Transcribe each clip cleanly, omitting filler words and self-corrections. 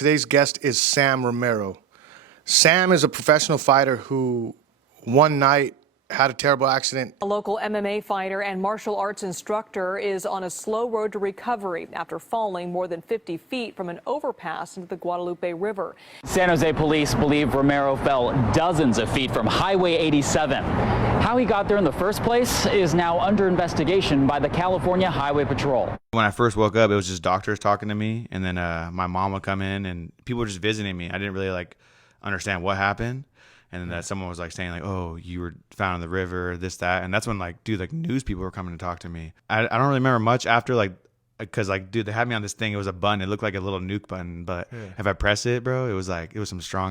Today's guest is Sam Romero. Sam is a professional fighter who one night had a terrible accident. A local MMA fighter and martial arts instructor is on a slow road to recovery after falling more than 50 feet from an overpass into the Guadalupe River. San Jose police believe Romero fell dozens of feet from Highway 87. How he got there in the first place is now under investigation by the California Highway Patrol. When I first woke up, it was just doctors talking to me, and then my mom would come in, and people were just visiting me. I didn't really understand what happened. And then that someone was saying oh, you were found in the river, this, that. And that's when news people were coming to talk to me. I don't really remember much after because they had me on this thing. It was a button. It looked like a little nuke button. But if I press it, bro, it was some strong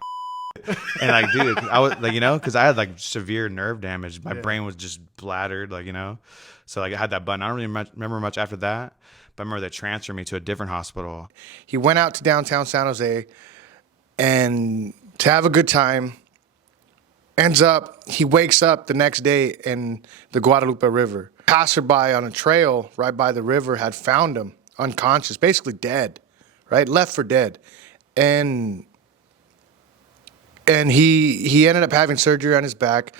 and dude, I was because I had severe nerve damage. My brain was just bladdered, So I had that button. I don't really remember much after that. But I remember they transferred me to a different hospital. He went out to downtown San Jose and to have a good time. He wakes up the next day in the Guadalupe River. Passerby on a trail right by the river had found him unconscious, basically dead, right? Left for dead. And he ended up having surgery on his back,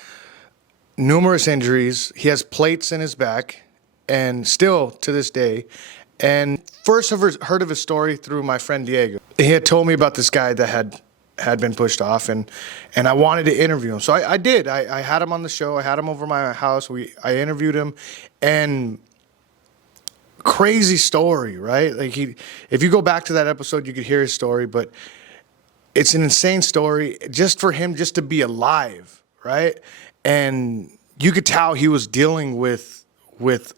numerous injuries. He has plates in his back, and still to this day. And first heard of his story through my friend Diego. He had told me about this guy that had been pushed off, and I wanted to interview him. So I did. I had him on the show. I had him over my house. I interviewed him, and crazy story, right? If you go back to that episode, you could hear his story, but it's an insane story just for him just to be alive, right? And you could tell he was dealing with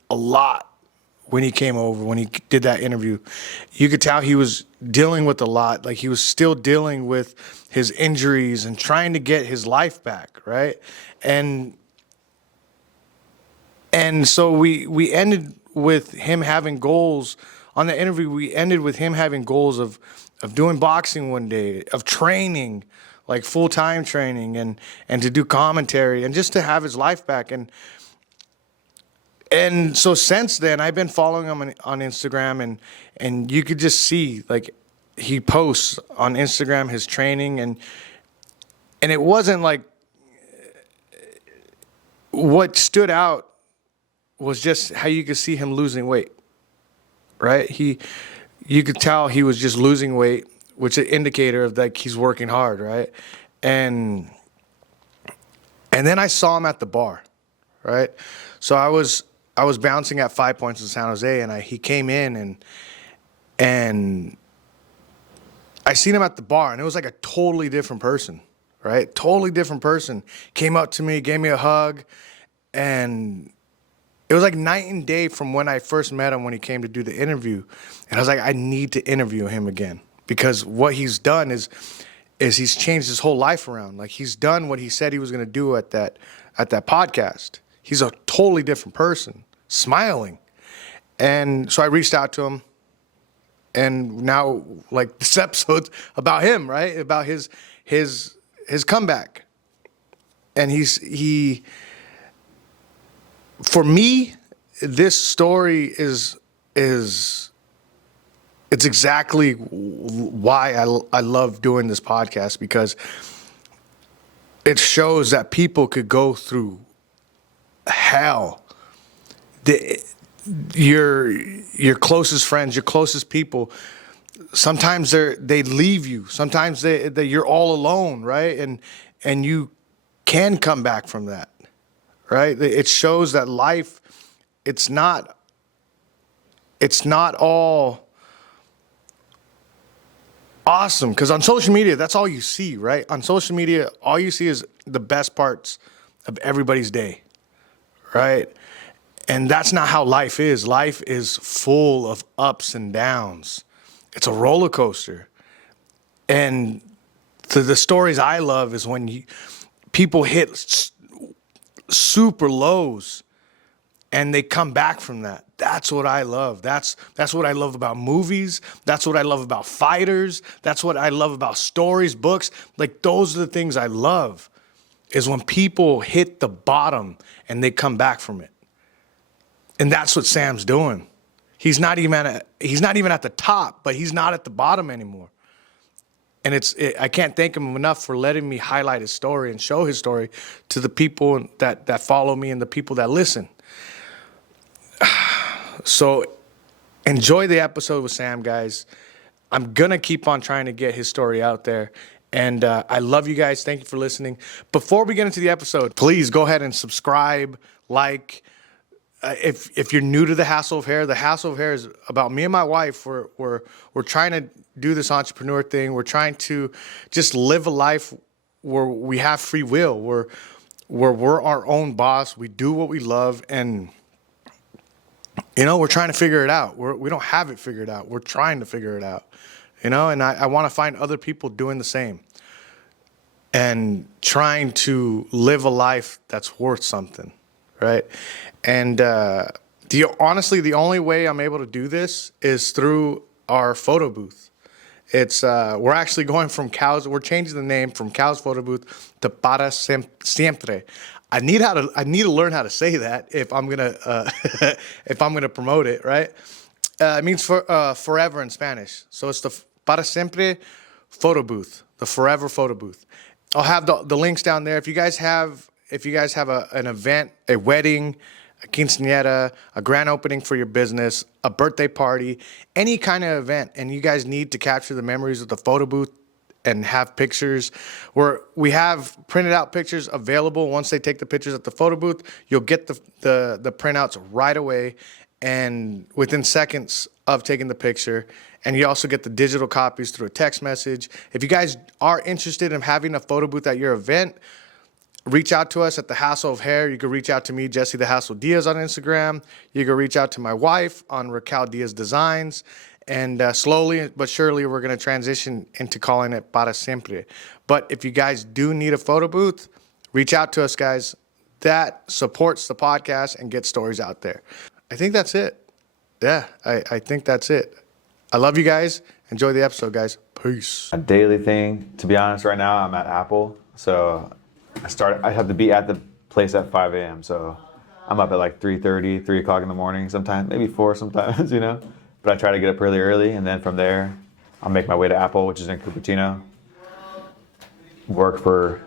a lot when he came over, when he did that interview. You could tell he was dealing with a lot. He was still dealing with his injuries and trying to get his life back, right? And so we ended with him having goals. On the interview, we ended with him having goals of doing boxing one day, of training, full-time training, and to do commentary, and just to have his life back. And so since then, I've been following him on Instagram, and you could just see, he posts on Instagram his training, and it wasn't what stood out was just how you could see him losing weight, right? You could tell he was just losing weight, which is an indicator of he's working hard, right? And then I saw him at the bar, right? So I was bouncing at 5 Points in San Jose, and he came in, and I seen him at the bar, and it was a totally different person, right? Totally different person. Came up to me, gave me a hug, and it was night and day from when I first met him when he came to do the interview. And I was I need to interview him again, because what he's done is he's changed his whole life around. He's done what he said he was going to do at that podcast. He's a totally different person, smiling. And so I reached out to him, and now this episode's about him, right? About his comeback. And for me, this story it's exactly why I love doing this podcast, because it shows that people could go through hell. Your closest friends, your closest people, sometimes they leave you. Sometimes you're all alone, right? And you can come back from that, right? It shows that life, it's not all awesome. Because on social media, that's all you see, right? On social media, all you see is the best parts of everybody's day, right? And that's not how life is. Life is full of ups and downs. It's a roller coaster. And the stories I love is when people hit super lows and they come back from that. That's what I love. That's what I love about movies. That's what I love about fighters. That's what I love about stories, books. Those are the things I love, is when people hit the bottom and they come back from it. And that's what Sam's doing. He's not even at the top, but he's not at the bottom anymore. And I can't thank him enough for letting me highlight his story and show his story to the people that follow me and the people that listen. So enjoy the episode with Sam, guys. I'm going to keep on trying to get his story out there. And I love you guys. Thank you for listening. Before we get into the episode, please go ahead and subscribe, like. If you're new to the Hassle of Hair is about me and my wife. We're trying to do this entrepreneur thing. We're trying to just live a life where we have free will, where we're our own boss. We do what we love, and we're trying to figure it out. We don't have it figured out. We're trying to figure it out, and I want to find other people doing the same and trying to live a life that's worth something, right? And honestly, the only way I'm able to do this is through our photo booth. It's we're actually going from Cows. We're changing the name from Cows Photo Booth to Para Siempre. I need to learn how to say that if I'm gonna promote it, right? It means forever in Spanish. So it's the Para Siempre photo booth, the forever photo booth. I'll have the links down there. If you guys have an event, a wedding, a quinceañera, a grand opening for your business, a birthday party, any kind of event, and you guys need to capture the memories of the photo booth and have pictures, we have printed out pictures available. Once they take the pictures at the photo booth, you'll get the printouts right away and within seconds of taking the picture. And you also get the digital copies through a text message. If you guys are interested in having a photo booth at your event, reach out to us at The Hassle of Hair. You can reach out to me, Jesse The Hassle Diaz, on Instagram. You can reach out to my wife on Raquel Diaz Designs. And slowly but surely, we're going to transition into calling it Para Siempre. But if you guys do need a photo booth, reach out to us, guys. That supports the podcast and gets stories out there. I think that's it. Yeah, I think that's it. I love you guys. Enjoy the episode, guys. Peace. A daily thing, to be honest, right now I'm at Apple. So I have to be at the place at 5 a.m. So I'm up at like 3:30, 3 o'clock in the morning sometimes, maybe 4 sometimes, But I try to get up really early, and then from there, I'll make my way to Apple, which is in Cupertino, work for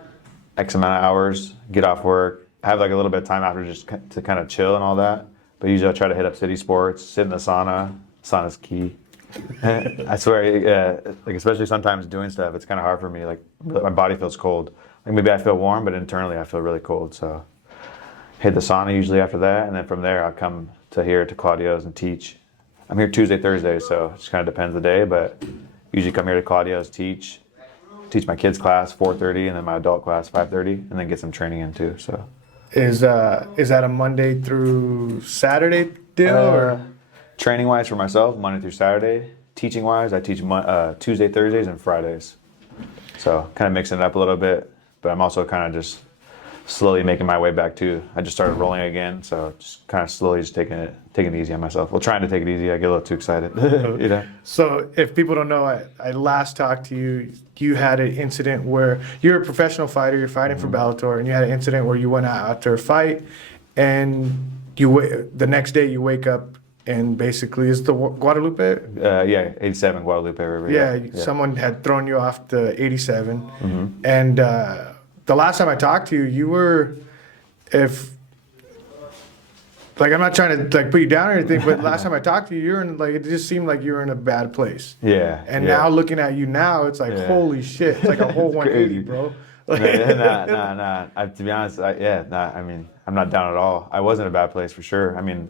X amount of hours, get off work, have like a little bit of time after just to kind of chill and all that. But usually I try to hit up City Sports, sit in the sauna. Sauna's key. I swear, like especially sometimes doing stuff, it's kind of hard for me. Like my body feels cold. Like maybe I feel warm, but internally I feel really cold. So hit the sauna usually after that, and then from there I'll come to here to Claudio's and teach. I'm here Tuesday, Thursday, so it just kind of depends the day, but usually come here to Claudio's, teach my kids class 4:30, and then my adult class 5:30, and then get some training in too. So is that a Monday through Saturday deal or? Training wise for myself, Monday through Saturday. Teaching wise, I teach Tuesday, Thursdays, and Fridays. So kind of mixing it up a little bit, but I'm also kind of just slowly making my way back too. I just started rolling again, so just kind of slowly just taking it easy on myself. Well, trying to take it easy. I get a little too excited, So if people don't know, I last talked to you. You had an incident where you're a professional fighter. You're fighting for Bellator, and you had an incident where you went out after a fight, and the next day you wake up. And basically, is the Guadalupe? 87 Guadalupe River. Yeah, someone had thrown you off the 87. Mm-hmm. And the last time I talked to you, you were, I'm not trying to put you down or anything, but last time I talked to you, you were in it just seemed like you were in a bad place. Yeah. And now looking at you now, it's like, holy shit, it's like a whole 180, bro. Nah. To be honest, I'm not down at all. I was in a bad place for sure. I mean,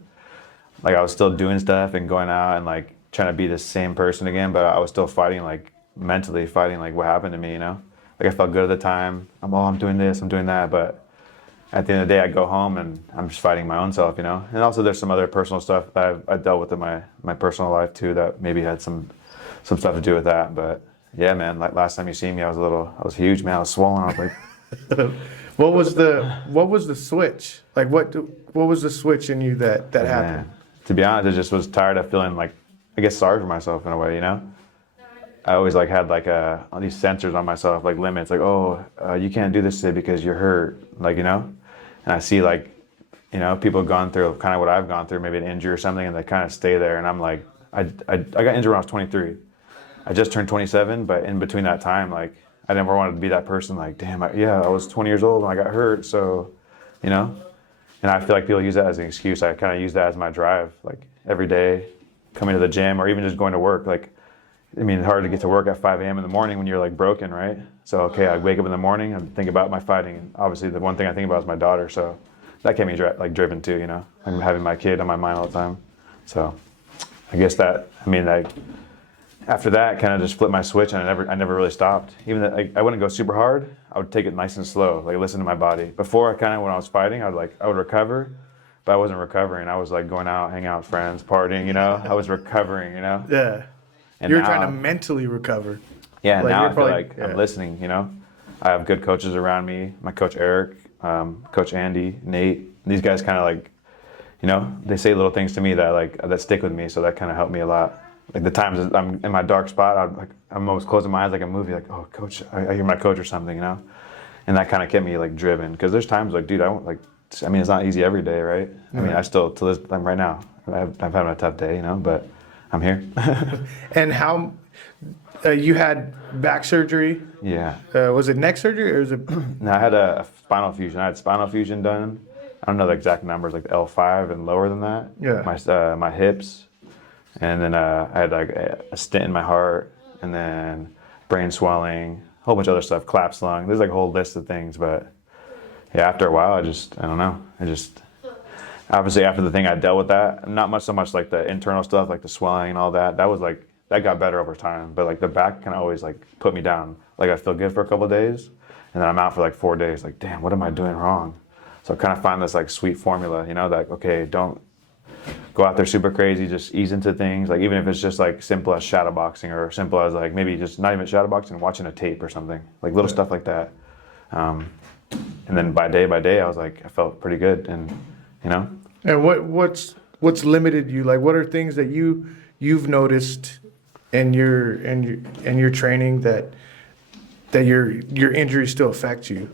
I was still doing stuff and going out and trying to be the same person again, but I was still fighting, mentally fighting what happened to me, I felt good at the time. I'm doing this, I'm doing that, but at the end of the day, I go home and I'm just fighting my own self, And also there's some other personal stuff that I dealt with in my personal life too that maybe had some stuff to do with that. But yeah, man, last time you see me, I was huge, man. I was swollen. I was like, What was the switch? What was the switch in you that happened? To be honest, I just was tired of feeling sorry for myself in a way, I always had all these sensors on myself, limits, you can't do this today because you're hurt, and I see people have gone through kind of what I've gone through, maybe an injury or something, and they kind of stay there, and I'm I got injured when I was 23, I just turned 27, but in between that time, like I never wanted to be that person. Like, damn, I was 20 years old when I got hurt, so you know. And I feel like people use that as an excuse. I kind of use that as my drive, like every day, coming to the gym or even just going to work. Like, I mean, it's hard to get to work at 5 a.m. in the morning when you're like broken, right? So, okay, I wake up in the morning and think about my fighting. And obviously, the one thing I think about is my daughter. So that kept me driven too, you know? I'm having my kid on my mind all the time. So I guess after that, kind of just flipped my switch and I never really stopped. Even though I wouldn't go super hard, I would take it nice and slow, like listen to my body. Before, when I was fighting, I would recover, but I wasn't recovering. I was like going out, hanging out with friends, partying, you know? I was recovering, you know? Yeah. And You're now, trying to mentally recover. Yeah, like, now I feel like I'm listening, you know? I have good coaches around me. My coach Eric, Coach Andy, Nate. These guys kind of like, you know, they say little things to me that stick with me, so that kind of helped me a lot. Like the times I'm in my dark spot, I'm almost closing my eyes like a movie, like, oh, coach, I hear my coach or something, you know? And that kind of kept me like driven, because there's times like, dude, it's not easy every day, right? I mean, I still, to this time right now, I'm having a tough day, you know, but I'm here. And how, you had back surgery? Yeah. Was it neck surgery or was it? No, I had a spinal fusion. I had spinal fusion done. I don't know the exact numbers, like the L5 and lower than that. Yeah. My hips. And then I had like a stent in my heart, and then brain swelling, a whole bunch of other stuff, collapsed lung. There's like a whole list of things, but yeah, after a while, I don't know. Obviously after the thing, I dealt with that. Not so much like the internal stuff, like the swelling and all that. That got better over time. But like the back kind of always like put me down. Like I feel good for a couple of days, and then I'm out for like 4 days. Like, damn, what am I doing wrong? So I kind of find this like sweet formula, you know, that, okay, don't go out there super crazy, just ease into things. Like even if it's just like simple as shadow boxing, or simple as like maybe just not even shadow boxing, watching a tape or something, like little stuff like that. And then by day, I was like, I felt pretty good, and you know. And what's limited you? Like, what are things that you've noticed in your training that your injuries still affect you?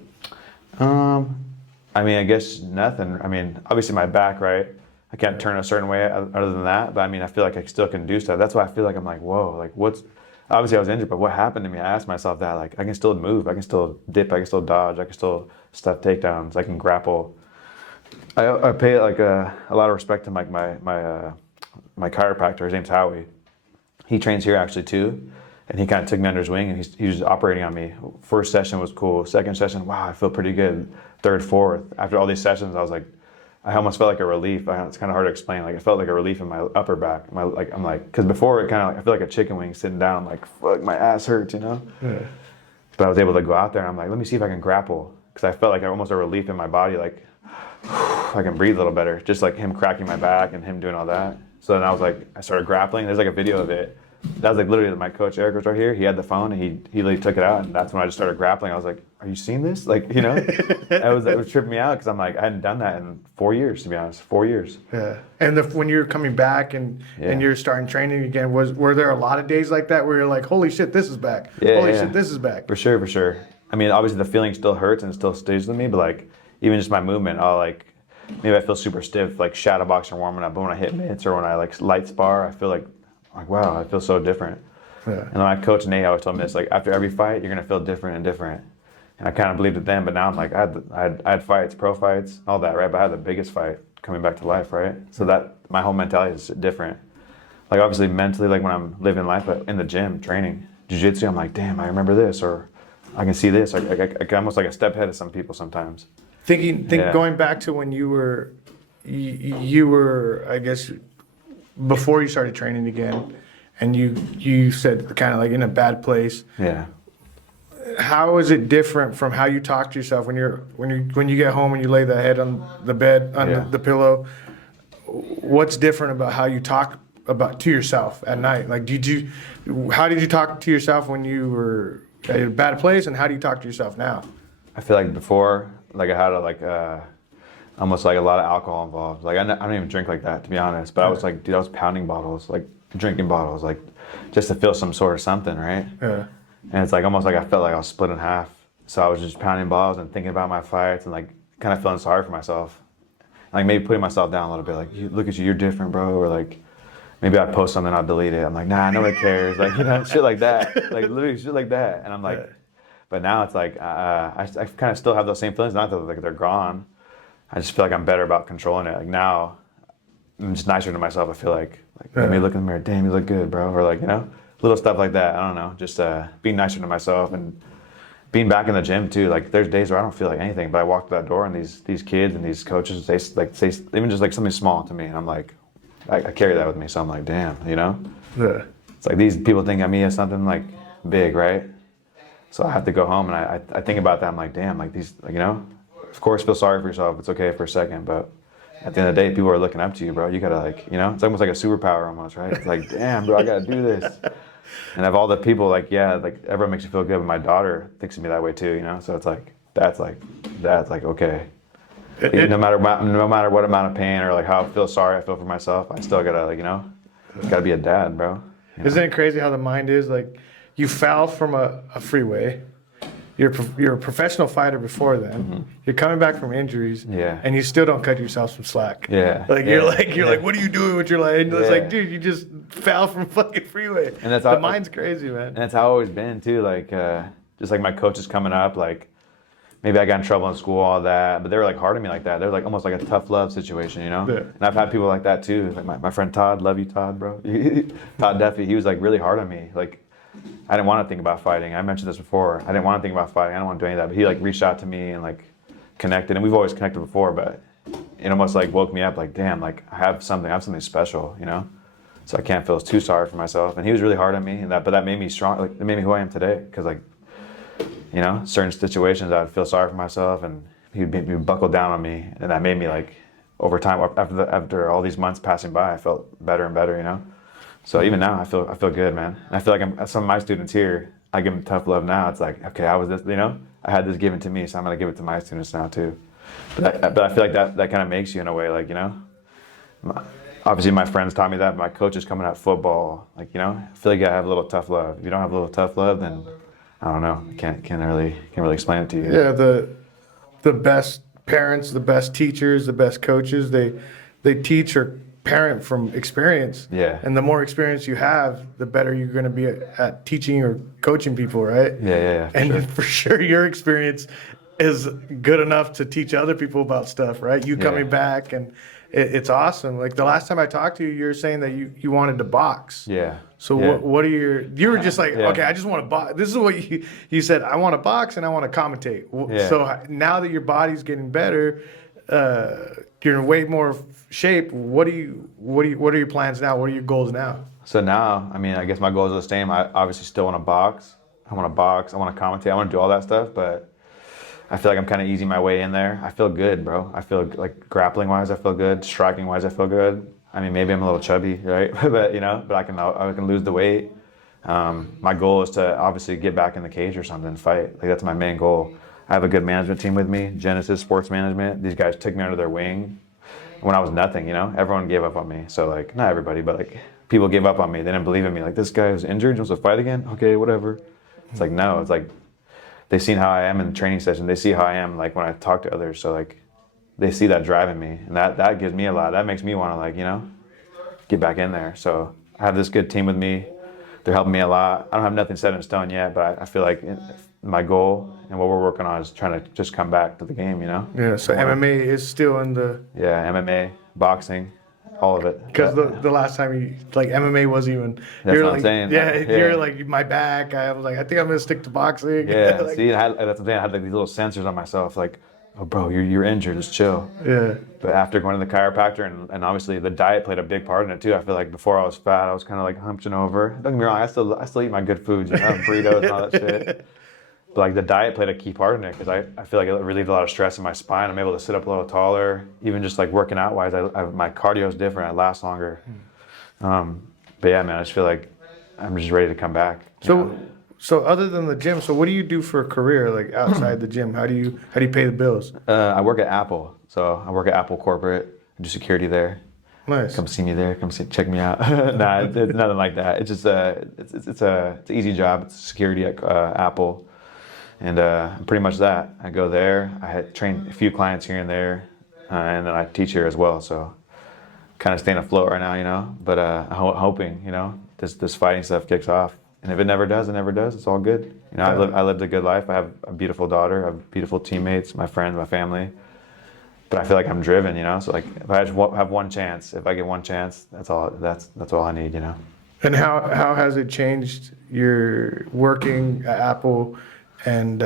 I mean, I guess nothing. I mean, obviously my back, right? I can't turn a certain way other than that, but I mean, I feel like I still can do stuff. That's why I feel like I'm like, whoa, like obviously I was injured, but what happened to me? I asked myself that, like, I can still move, I can still dip, I can still dodge, I can still stuff takedowns, I can grapple. I pay like a lot of respect to like my chiropractor. His name's Howie. He trains here actually too, and he kind of took me under his wing, and he was operating on me. First session was cool. Second session, wow, I feel pretty good. Third, fourth, after all these sessions, I was like, I almost felt like a relief. It's kind of hard to explain. Like, I felt like a relief in my upper back. Because before it kind of like, I feel like a chicken wing sitting down. Like, fuck, my ass hurts, you know. Yeah. But I was able to go out there, and I'm like, let me see if I can grapple, because I felt like almost a relief in my body. Like, I can breathe a little better. Just like him cracking my back and him doing all that. So then I started grappling. There's like a video of it. That was like literally my coach Eric was right here. He had the phone, and he literally took it out, and that's when I just started grappling. I was like, "Are you seeing this?" Like, you know, it was tripping me out, because I'm like, I hadn't done that in 4 years, to be honest. 4 years. Yeah. And when you're coming back and you're starting training again, were there a lot of days like that where you're like, "Holy shit, this is back! Holy shit, this is back!" For sure. I mean, obviously the feeling still hurts and it still stays with me, but like even just my movement, maybe I feel super stiff, like shadow boxing warming up, but when I hit mitts or when I like light spar, I feel like wow, I feel so different. Yeah. And my coach Nate always told me this, like after every fight, you're gonna feel different and different. And I kind of believed it then, but now I'm like, I had fights, pro fights, all that, right? But I had the biggest fight coming back to life, right? So that my whole mentality is different. Like obviously mentally, like when I'm living life, but in the gym training jiu-jitsu, I'm like, damn, I remember this, or I can see this. I almost like a step ahead of some people sometimes. Going back to when you were, I guess, before you started training again, and you said kind of like in a bad place. Yeah. How is it different from how you talk to yourself when you get home and you lay the head on the bed on the pillow? What's different about how you talk to yourself at night? Like, how did you talk to yourself when you were at a bad place, and how do you talk to yourself now? I feel like before, like I had almost like a lot of alcohol involved. Like I don't even drink like that, to be honest. But I was like, dude, I was pounding bottles, like drinking bottles, like just to feel some sort of something, right? Yeah. And it's like almost like I felt like I was split in half. So I was just pounding bottles and thinking about my fights and like kind of feeling sorry for myself. Like maybe putting myself down a little bit, like, look at you, you're different, bro. Or like, maybe I post something, I'll delete it. I'm like, nah, nobody cares. Like, you know, shit like that. Like, literally shit like that. And I'm like, but now it's like, I kind of still have those same feelings. Not that like they're gone. I just feel like I'm better about controlling it. Like now, I'm just nicer to myself. I feel like maybe look in the mirror, damn, you look good, bro. Or like, you know, little stuff like that. I don't know. Just being nicer to myself and being back in the gym too. Like there's days where I don't feel like anything, but I walk through that door and these kids and these coaches, they say even just like something small to me, and I'm like, I carry that with me. So I'm like, damn, you know. Yeah. It's like these people think of me as something like big, right? So I have to go home and I think about that. I'm like, damn, like these, like, you know, of course feel sorry for yourself. It's okay for a second, but at the end of the day, people are looking up to you, bro. You gotta like, you know, it's almost like a superpower almost, right? It's like, damn, bro, I gotta do this. And of all the people, like, yeah, like everyone makes you feel good, but my daughter thinks of me that way too, you know. So it's like that's like okay. No matter what amount of pain or like how I feel sorry I feel for myself, I still gotta like, you know, gotta be a dad, bro. You know? Isn't it crazy how the mind is? Like, you fell from a freeway. You're a professional fighter before then. Mm-hmm. You're coming back from injuries, and you still don't cut yourself some slack. Yeah, like you're like, what are you doing with your life? And it's like, dude, you just fell from fucking freeway. And that's the mind's crazy, man. And that's how I've always been too. Like, just like my coaches coming up, like maybe I got in trouble in school, all that, but they were like hard on me like that. They're like almost like a tough love situation, you know. Yeah. And I've had people like that too. Like my friend Todd, love you, Todd, bro. Todd Duffy, he was like really hard on me, like. I didn't want to think about fighting. I mentioned this before. I didn't want to think about fighting. I didn't want to do any of that. But he like reached out to me and like connected. And we've always connected before, but it almost like woke me up like, damn, like I have something special, you know? So I can't feel too sorry for myself. And he was really hard on me, and but that made me strong. Like it made me who I am today. Because like, you know, certain situations I would feel sorry for myself, and he would buckle down on me, and that made me like over time after all these months passing by, I felt better and better, you know? So even now, I feel good, man. And I feel like some of my students here, I give them tough love now. It's like, okay, I was this, you know, I had this given to me, so I'm gonna give it to my students now too. But I feel like that kind of makes you in a way, like, you know. Obviously, my friends taught me that. But my coaches coming at football, like, you know, I feel like I have a little tough love. If you don't have a little tough love, then I don't know. I can't really explain it to you. Yeah, the best parents, the best teachers, the best coaches, they teach or parent from experience. Yeah. And the more experience you have, the better you're going to be at teaching or coaching people, right? Yeah. For sure your experience is good enough to teach other people about stuff, right? You coming back, and it's awesome. Like the last time I talked to you, you were saying that you wanted to box. Yeah. So what are you were just like, okay, I just want to box. This is what you said, I want to box and I want to commentate. Yeah. So now that your body's getting better, you're in way more shape. What are your plans now? What are your goals now? So now, I mean, I guess my goals are the same. I obviously still want to box. I want to commentate. I want to do all that stuff, but I feel like I'm kind of easing my way in there. I feel good, bro. I feel like grappling wise, I feel good. Striking wise, I feel good. I mean, maybe I'm a little chubby, right? but you know, but I can lose the weight. My goal is to obviously get back in the cage or something, fight. Like that's my main goal. I have a good management team with me, Genesis Sports Management. These guys took me under their wing when I was nothing, you know? Everyone gave up on me. So, like, not everybody, but, like, people gave up on me. They didn't believe in me. Like, this guy was injured, wants to fight again? Okay, whatever. It's like, no. It's like, they've seen how I am in the training session. They see how I am, like, when I talk to others. So, like, they see that driving me. And that gives me a lot. That makes me want to, like, you know, get back in there. So, I have this good team with me. They're helping me a lot. I don't have nothing set in stone yet, but I feel like my goal and what we're working on is trying to just come back to the game, you know? Yeah, so MMA is still in the... Yeah, MMA, boxing, all of it. Because the last time you, like, MMA wasn't even... That's you're what like, I'm saying. Yeah, you're like, my back. I was like, I think I'm going to stick to boxing. Yeah, like, see, that's what I'm saying. I had like these little sensors on myself, like, oh, bro, you're injured, just chill. Yeah. But after going to the chiropractor, and obviously the diet played a big part in it too. I feel like before I was fat, I was kind of like hunching over. Don't get me wrong, I still eat my good foods, you know, burritos and all that shit. But like the diet played a key part in it because I feel like it relieved a lot of stress in my spine. I'm able to sit up a little taller. Even just like working out wise, my cardio is different. I last longer. But yeah, man, I just feel like I'm just ready to come back. So other than the gym, so what do you do for a career, like outside the gym? How do you pay the bills? I work at Apple. So I work at Apple corporate. I do security there. Nice. Come see me there. Check me out. Nah, it's nothing like that. It's just it's an easy job. It's security at Apple, and pretty much that. I go there. I had trained a few clients here and there, and then I teach here as well. So kind of staying afloat right now, you know. But hoping, you know, this fighting stuff kicks off. And if it never does, it never does. It's all good. You know, I lived a good life. I have a beautiful daughter. I have beautiful teammates, my friends, my family. But I feel like I'm driven, you know. So like, if I just have one chance, if I get one chance, that's all. That's all I need, you know. And how has it changed your working at Apple and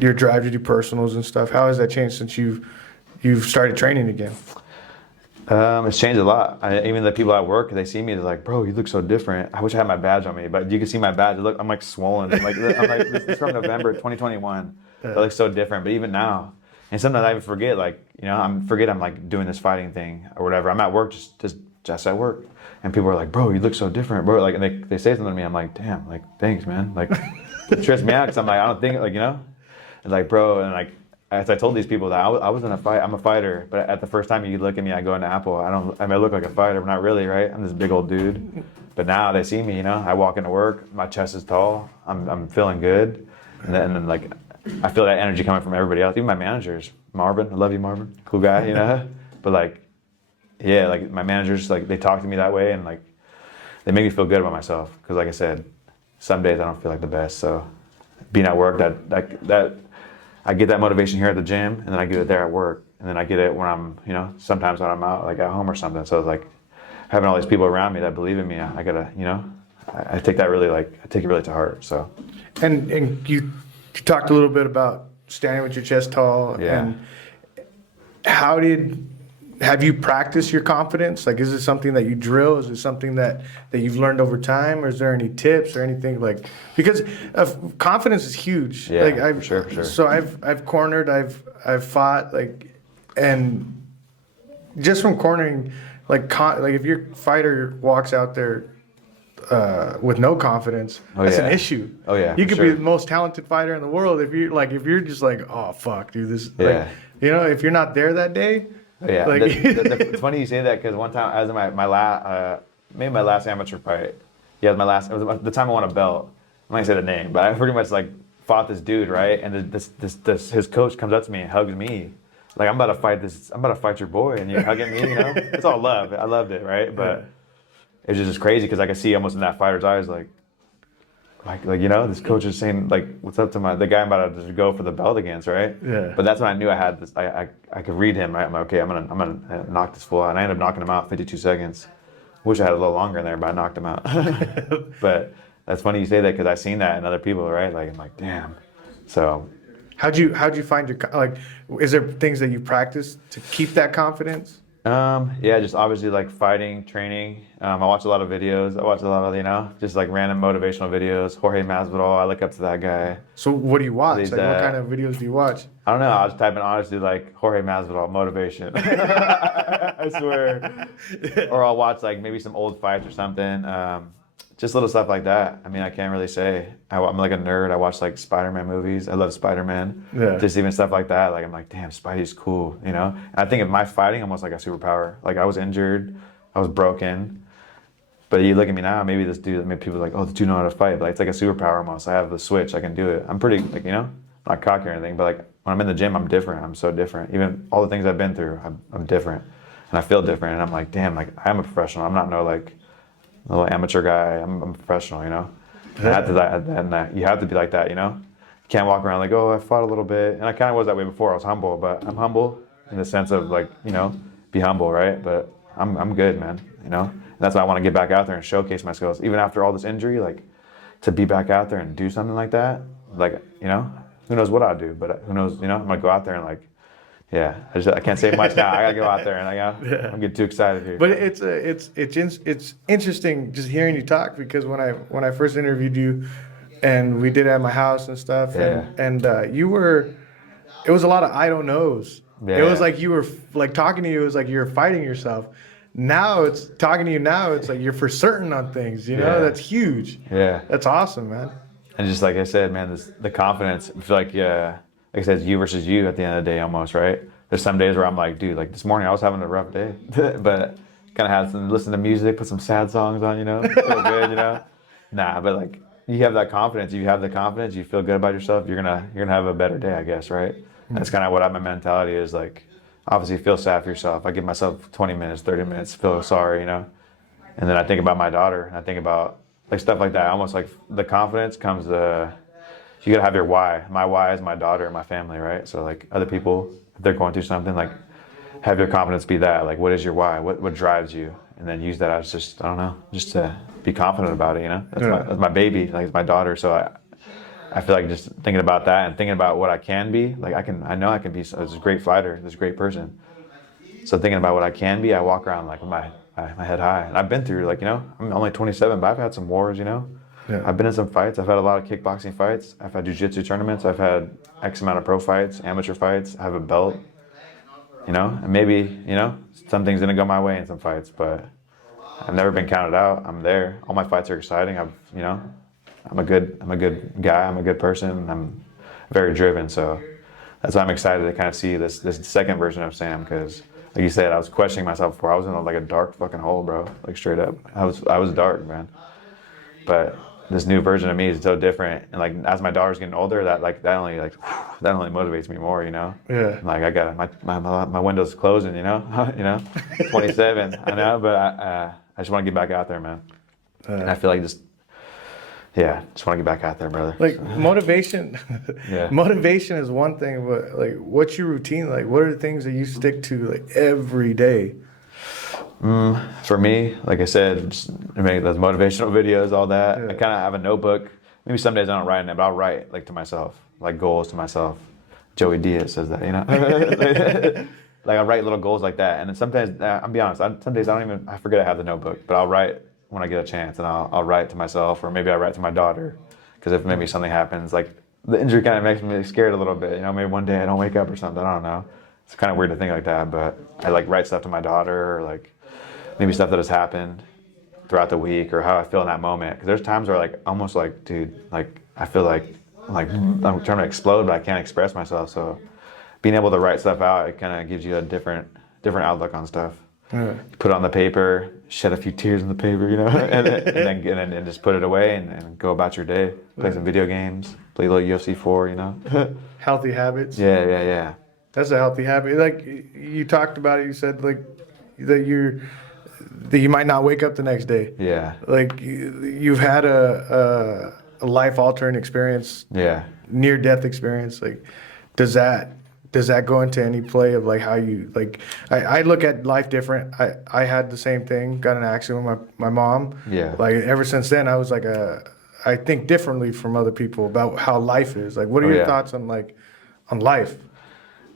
your drive to do personals and stuff? How has that changed since you've started training again? It's changed a lot. Even the people at work, they see me, they're like, "Bro, you look so different." I wish I had my badge on me, but you can see my badge. Look, I'm like swollen. I'm like this is from November 2021. It looks so different. But even now, and sometimes I even forget, like, you know, I'm like doing this fighting thing or whatever. I'm at work, just at work, and people are like, "Bro, you look so different, bro." Like, and they say something to me. I'm like, "Damn, like, thanks, man." Like, it trips me out because I'm like, I don't think, like, you know, and like, bro, and like. As I told these people that I was in a fight, I'm a fighter, but at the first time you look at me, I go into Apple. I mean, I look like a fighter, but not really, right? I'm this big old dude. But now they see me, you know, I walk into work, my chest is tall, I'm feeling good. And then like, I feel that energy coming from everybody else, even my managers. Marvin, I love you, Marvin, cool guy, you know? But like, yeah, like my managers, like they talk to me that way and like, they make me feel good about myself. Cause like I said, some days I don't feel like the best. So being at work, that I get that motivation here at the gym, and then I get it there at work, and then I get it when I'm, you know, sometimes when I'm out, like at home or something. So it's like having all these people around me that believe in me. I gotta, you know, I take that really, like, I take it really to heart. So. And you talked a little bit about standing with your chest tall. Yeah. And have you practiced your confidence? Like, is it something that you drill? Is it something that you've learned over time? Or is there any tips or anything like, because confidence is huge. Yeah, like for sure. So I've cornered, I've fought, like, and just from cornering, like if your fighter walks out there with no confidence, that's an issue. Oh yeah. You could be the most talented fighter in the world if you're just like, oh fuck, dude, this. Yeah. Like, you know, if you're not there that day. Yeah, like, it's funny you say that because one time, as in my last amateur fight, it was the time I won a belt. I'm not gonna say the name, but I pretty much like fought this dude, right? And his coach comes up to me and hugs me, like, I'm about to fight your boy, and you're hugging me, you know? It's all love. I loved it, right? But it was just crazy because I could see almost in that fighter's eyes, like, you know, this coach is saying, like, what's up to the guy I'm about to go for the belt against, right? Yeah. But that's when I knew I had this. I could read him, right? I'm like, okay, I'm gonna knock this fool out, and I ended up knocking him out 52 seconds. Wish I had a little longer in there, but I knocked him out. But that's funny you say that because I've seen that in other people, right? Like, I'm like, damn. So. How'd you find your, like, is there things that you practice to keep that confidence? Yeah, just obviously like fighting, training. I watch a lot of videos. I watch a lot of, you know, just like random motivational videos. Jorge Masvidal, I look up to that guy. So what do you watch? Like, what kind of videos do you watch? I don't know. I was typing honestly like Jorge Masvidal motivation. I swear. Or I'll watch like maybe some old fights or something. Just little stuff like that. I mean, I can't really say. I'm like a nerd. I watch like Spider-Man movies. I love Spider-Man. Yeah. Just even stuff like that. Like, I'm like, damn, Spidey's cool, you know? And I think of my fighting almost like a superpower. Like, I was injured. I was broken. But you look at me now, maybe this dude, maybe people are like, oh, this dude know how to fight. But like, it's like a superpower almost. I have the switch. I can do it. I'm pretty, like, you know, not cocky or anything. But like, when I'm in the gym, I'm different. I'm so different. Even all the things I've been through, I'm different. And I feel different. And I'm like, damn, like, I'm a professional. I'm not no, like, little amateur guy. I'm a professional, you know. And you have to be like that, you know. You can't walk around like, oh, I fought a little bit. And I kind of was that way before. I was humble, but I'm humble in the sense of like, you know, be humble, right? But I'm good, man. You know. And that's why I want to get back out there and showcase my skills, even after all this injury. Like, to be back out there and do something like that. Like, you know, who knows what I'll do, but who knows, you know, I'm gonna go out there and like. Yeah, I can't say much now. I gotta go out there and I'm getting too excited here. But it's interesting just hearing you talk because when I first interviewed you, and we did it at my house and stuff, and you were, it was a lot of I don't knows. Yeah. It was like you were like talking to you. It was like you were fighting yourself. Now it's talking to you. Now it's like you're for certain on things. You know, that's huge. Yeah, that's awesome, man. And just like I said, man, the confidence. I feel like like I said, it's you versus you at the end of the day almost, right? There's some days where I'm like, dude, like this morning I was having a rough day, but kind of had listen to music, put some sad songs on, you know, feel good, you know? Nah, but like you have that confidence. If you have the confidence, you feel good about yourself, you're gonna have a better day, I guess, right? That's kind of what my mentality is like. obviously feel sad for yourself. I give myself 20 minutes, 30 minutes, feel sorry, you know? And then I think about my daughter, and I think about like stuff like that. Almost like the confidence comes you gotta have your why. My why is my daughter and my family, right? So like other people, if they're going through something, like have your confidence be that. Like what is your why? What drives you? And then use that as just, I don't know, just to be confident about it, you know? That's my baby, like it's my daughter. So I feel like just thinking about that and thinking about what I can be, like I know I can be this great fighter, this great person. So thinking about what I can be, I walk around like with my head high. And I've been through, like, you know, I'm only 27, but I've had some wars, you know? Yeah. I've been in some fights. I've had a lot of kickboxing fights. I've had jiu-jitsu tournaments. I've had X amount of pro fights, amateur fights. I have a belt, you know? And maybe, you know, some things didn't go my way in some fights, but I've never been counted out. I'm there. All my fights are exciting. You know, I'm a good guy. I'm a good person. I'm very driven. So that's why I'm excited to kind of see this second version of Sam, because like you said, I was questioning myself before. I was in like a dark fucking hole, bro. Like straight up. I was dark, man. But this new version of me is so different. And like as my daughter's getting older, that only motivates me more, you know? Yeah. Like I got my window's closing, you know? You know? 27, I know, but I just want to get back out there, man. And I feel like just want to get back out there, brother. Like motivation, Yeah. motivation is one thing, but like, what's your routine? Like, what are the things that you stick to like every day? For me, like I said, just make those motivational videos, all that. Yeah. I kind of have a notebook. Maybe some days I don't write in it, but I'll write like to myself, like goals to myself. Joey Diaz says that, you know? Like I write little goals like that. And then sometimes, I'll be honest, some days I forget I have the notebook, but I'll write when I get a chance, and I'll write to myself, or maybe I write to my daughter, because if maybe something happens, like the injury kind of makes me scared a little bit, you know, maybe one day I don't wake up or something, I don't know. It's kind of weird to think like that, but I like write stuff to my daughter, or like maybe stuff that has happened throughout the week, or how I feel in that moment. Because there's times where like almost like, dude, like I feel like I'm trying to explode, but I can't express myself. So being able to write stuff out, it kind of gives you a different outlook on stuff. Yeah. You put it on the paper, shed a few tears in the paper, you know, and then just put it away and go about your day. Play some video games, play a little UFC 4, you know. Healthy habits. Yeah. That's a healthy habit. Like you talked about it, you said like that you might not wake up the next day. Yeah. Like you've had a life altering experience, Yeah. near death experience. Like, does that go into any play of like how you like? I look at life different. I had the same thing. Got in an accident with my mom. Yeah. Like ever since then, I was like I think differently from other people about how life is. Like, what are your thoughts on life?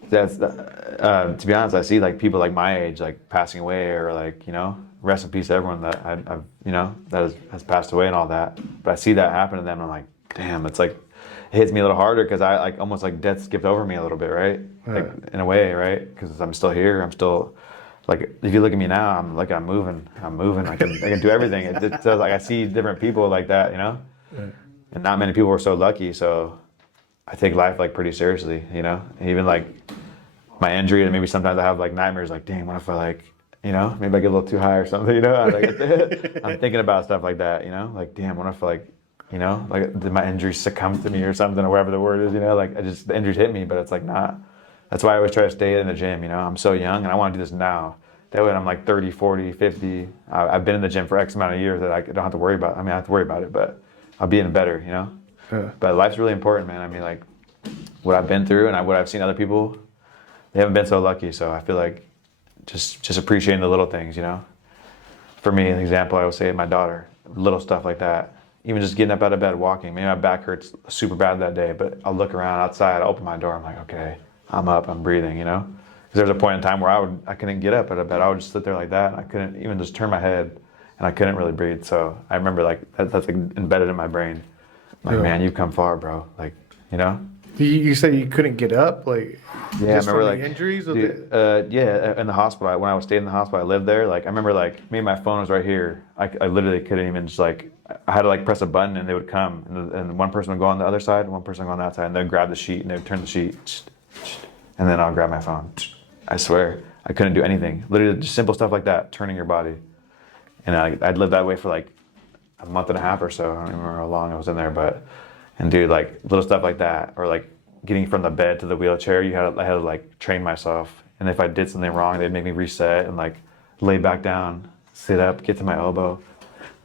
That's to be honest, I see like people like my age like passing away, or like, you know, rest in peace to everyone that I've you know, that has passed away and all that. But I see that happen to them, and I'm like, damn, it's like it hits me a little harder, because I like almost like death skipped over me a little bit, right? Like in a way, right? Because I'm still here. I'm still like, if you look at me now, I'm moving. I can do everything. It's like I see different people like that, you know. And not many people are so lucky. So I take life like pretty seriously, you know. And even like my injury, and maybe sometimes I have like nightmares, like, dang, what if I like, you know, maybe I get a little too high or something, you know. I'm thinking about stuff like that, you know. Like, damn, what if like, you know, like did my injury succumb to me or something, or whatever the word is, you know. Like the injuries hit me, but it's like not. That's why I always try to stay in the gym, you know. I'm so young, and I want to do this now. That way when I'm like 30, 40, 50, I've been in the gym for X amount of years that I don't have to worry about. I mean, I have to worry about it, but I'll be in better, you know. Yeah. But life's really important, man. I mean, like what I've been through and what I've seen other people, they haven't been so lucky. So I feel like just appreciating the little things, you know. For me, an example, I would say my daughter, little stuff like that. Even just getting up out of bed, walking. Maybe my back hurts super bad that day, but I'll look around outside, I'll open my door, I'm like, okay, I'm up, I'm breathing, you know? Because there was a point in time where I couldn't get up out of bed. I would just sit there like that, and I couldn't even just turn my head, and I couldn't really breathe. So I remember like that's like embedded in my brain. Like, man, you've come far, bro. Like, you know? You said you couldn't get up, like, yeah, just I remember from like the injuries. Or dude, yeah, in the hospital. When I was staying in the hospital, I lived there. Like I remember, like maybe my phone was right here. I literally couldn't even just like. I had to like press a button, and they would come, and one person would go on the other side, and one person would go on that side, and they'd grab the sheet, and they'd turn the sheet, and then I'll grab my phone. I swear, I couldn't do anything. Literally, just simple stuff like that, turning your body. And I'd lived that way for like a month and a half or so. I don't even remember how long I was in there, and dude, like little stuff like that, or like getting from the bed to the wheelchair. I had to like train myself And if I did something wrong, they'd make me reset and like lay back down, sit up, get to my elbow.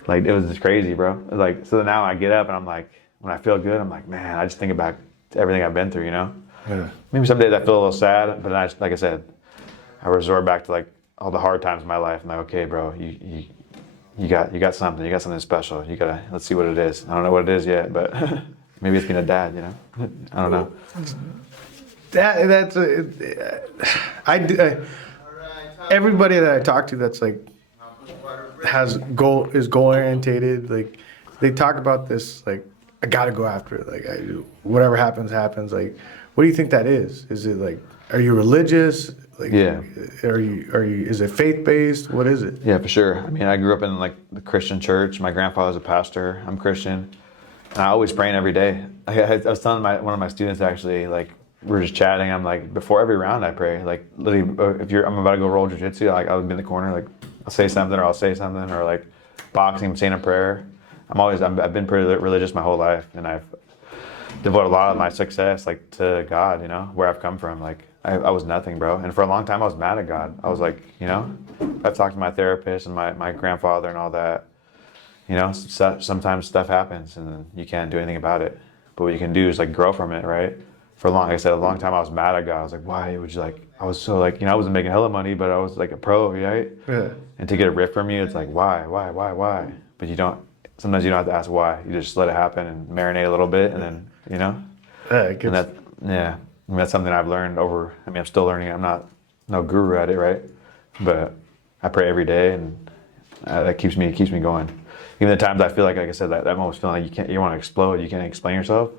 Like, it was just crazy, bro. Like, so now I get up and I'm like, when I feel good, I'm like, man, I just think about everything I've been through, you know? Yeah. Maybe some days I feel a little sad, but I, like I said, I resort back to like all the hard times in my life. I'm like, okay, bro, you got something special. Let's see what it is. I don't know what it is yet, but maybe it's being a dad, you know? I don't know. Everybody that I talk to that's like is goal orientated. Like, they talk about this, like, I gotta go after it. Like, whatever happens. Like, what do you think that is? Is it like, are you religious? Like, Yeah. Are you? Is it faith based? What is it? Yeah, for sure. I mean, I grew up in like the Christian church. My grandfather's a pastor. I'm Christian, and I always praying every day. I was telling one of my students, actually, like, we were just chatting. I'm like, before every round, I pray. Like, literally, I'm about to go roll jiu-jitsu, like, I'll be in the corner, like, I'll say something, or like boxing, I'm saying a prayer. I've been pretty religious my whole life, and I've devoted a lot of my success, like, to God, you know, where I've come from. Like, I was nothing, bro. And for a long time, I was mad at God. I was like, you know, I've talked to my therapist and my grandfather and all that. You know, sometimes stuff happens and you can't do anything about it. But what you can do is like grow from it, right? Like I said, a long time I was mad at God. I was like, why would you, like, I was so, like, you know, I wasn't making hella money, but I was like a pro, right? Yeah. And to get a rip from you, it's like, why? But sometimes you don't have to ask why. You just let it happen and marinate a little bit, and then, you know? Yeah, I mean, that's something I've learned over, I mean, I'm still learning. I'm not no guru at it, right? But I pray every day, and that keeps me going. Even the times I feel like I said, that moment feeling like you want to explode, you can't explain yourself,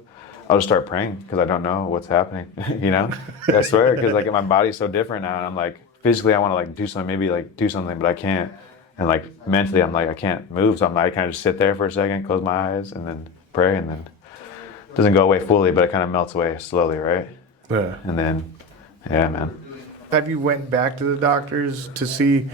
I'll just start praying because I don't know what's happening, you know? I swear, because like my body's so different now, and I'm like, physically I want to like do something, maybe like do something, but I can't. And like mentally I'm like, I can't move, so I kind of just sit there for a second, close my eyes, and then pray, and then it doesn't go away fully, but it kind of melts away slowly, right? Yeah. And then, yeah, man. Have you went back to the doctors to see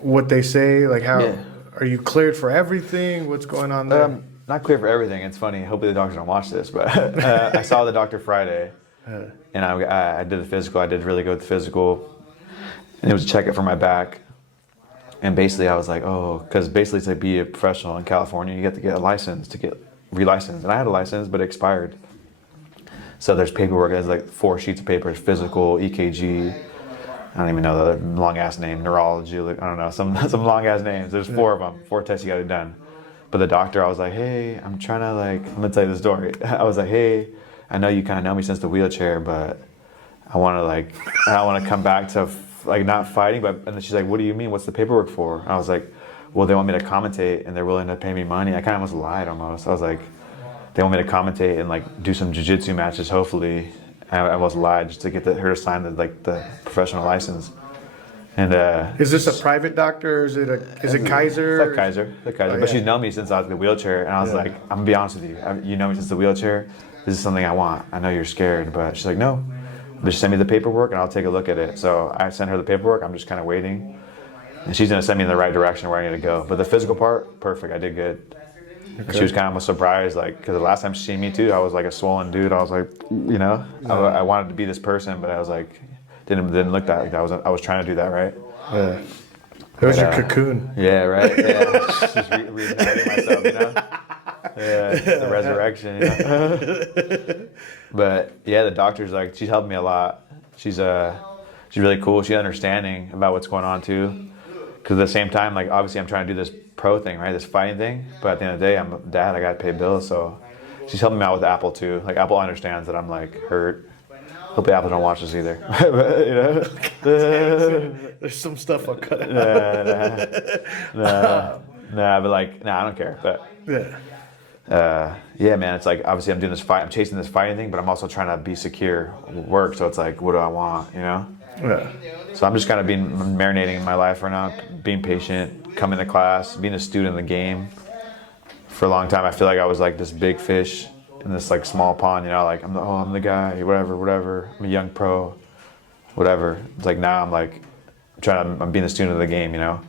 what they say? Like, how Yeah. are you cleared for everything? What's going on there? Not clear for everything. It's funny. Hopefully the doctors don't watch this, but I saw the doctor Friday, and I did the physical. I did really good with the physical, and it was a checkup for my back. And basically, I was like, oh, because basically to be a professional in California, you have to get a license to get re-licensed. And I had a license, but it expired. So there's paperwork. There's like 4 sheets of paper: physical, EKG. I don't even know the other long ass name, neurology. I don't know, some long ass names. There's 4 of them, 4 tests you got it done. But the doctor, I was like, hey, I'm gonna tell you the story. I was like, hey, I know you kind of know me since the wheelchair, but I want to come back to like not fighting. But and then she's like, what do you mean? What's the paperwork for? And I was like, well, they want me to commentate, and they're willing to pay me money. I kind of almost lied almost. I was like, they want me to commentate and like do some jiu-jitsu matches, hopefully. I almost lied just to get her to sign the professional license. And Is this a private doctor, or is it Kaiser? It's like Kaiser. Oh, But yeah. she's known me since I was in the wheelchair, and I was like, I'm gonna be honest with you. You know me since the wheelchair. This is something I want. I know you're scared, but she's like, no. Just send me the paperwork, and I'll take a look at it. So I sent her the paperwork. I'm just kind of waiting, and she's gonna send me in the right direction where I need to go. But the physical part, perfect. I did good. And she was kind of surprised, like, because the last time she seen me too, I was like a swollen dude. I was like, you know, I wanted to be this person, but I was like, didn't look that like that. I was trying to do that, right? Yeah. It was your cocoon. Yeah, right. Yeah, just reigniting myself, you know. Yeah, the resurrection. You know? But yeah, the doctor's like, she's helped me a lot. She's really cool. She's understanding about what's going on too. Because at the same time, like, obviously I'm trying to do this pro thing, right? This fighting thing. But at the end of the day, I'm a dad. I got to pay bills. So she's helping me out with Apple too. Like, Apple understands that I'm like hurt. Hopefully Apple don't watch this either. You know? There's some stuff I'll cut out. But like, I don't care. But yeah, man, it's like, obviously I'm doing this fight. I'm chasing this fighting thing, but I'm also trying to be secure with work. So it's like, what do I want? You know? Yeah. So I'm just kind of marinating in my life right now, being patient, coming to class, being a student in the game. For a long time, I feel like I was like this big fish in this like small pond, you know, like I'm the guy, whatever. I'm a young pro, whatever. It's like now I'm being a student of the game, you know.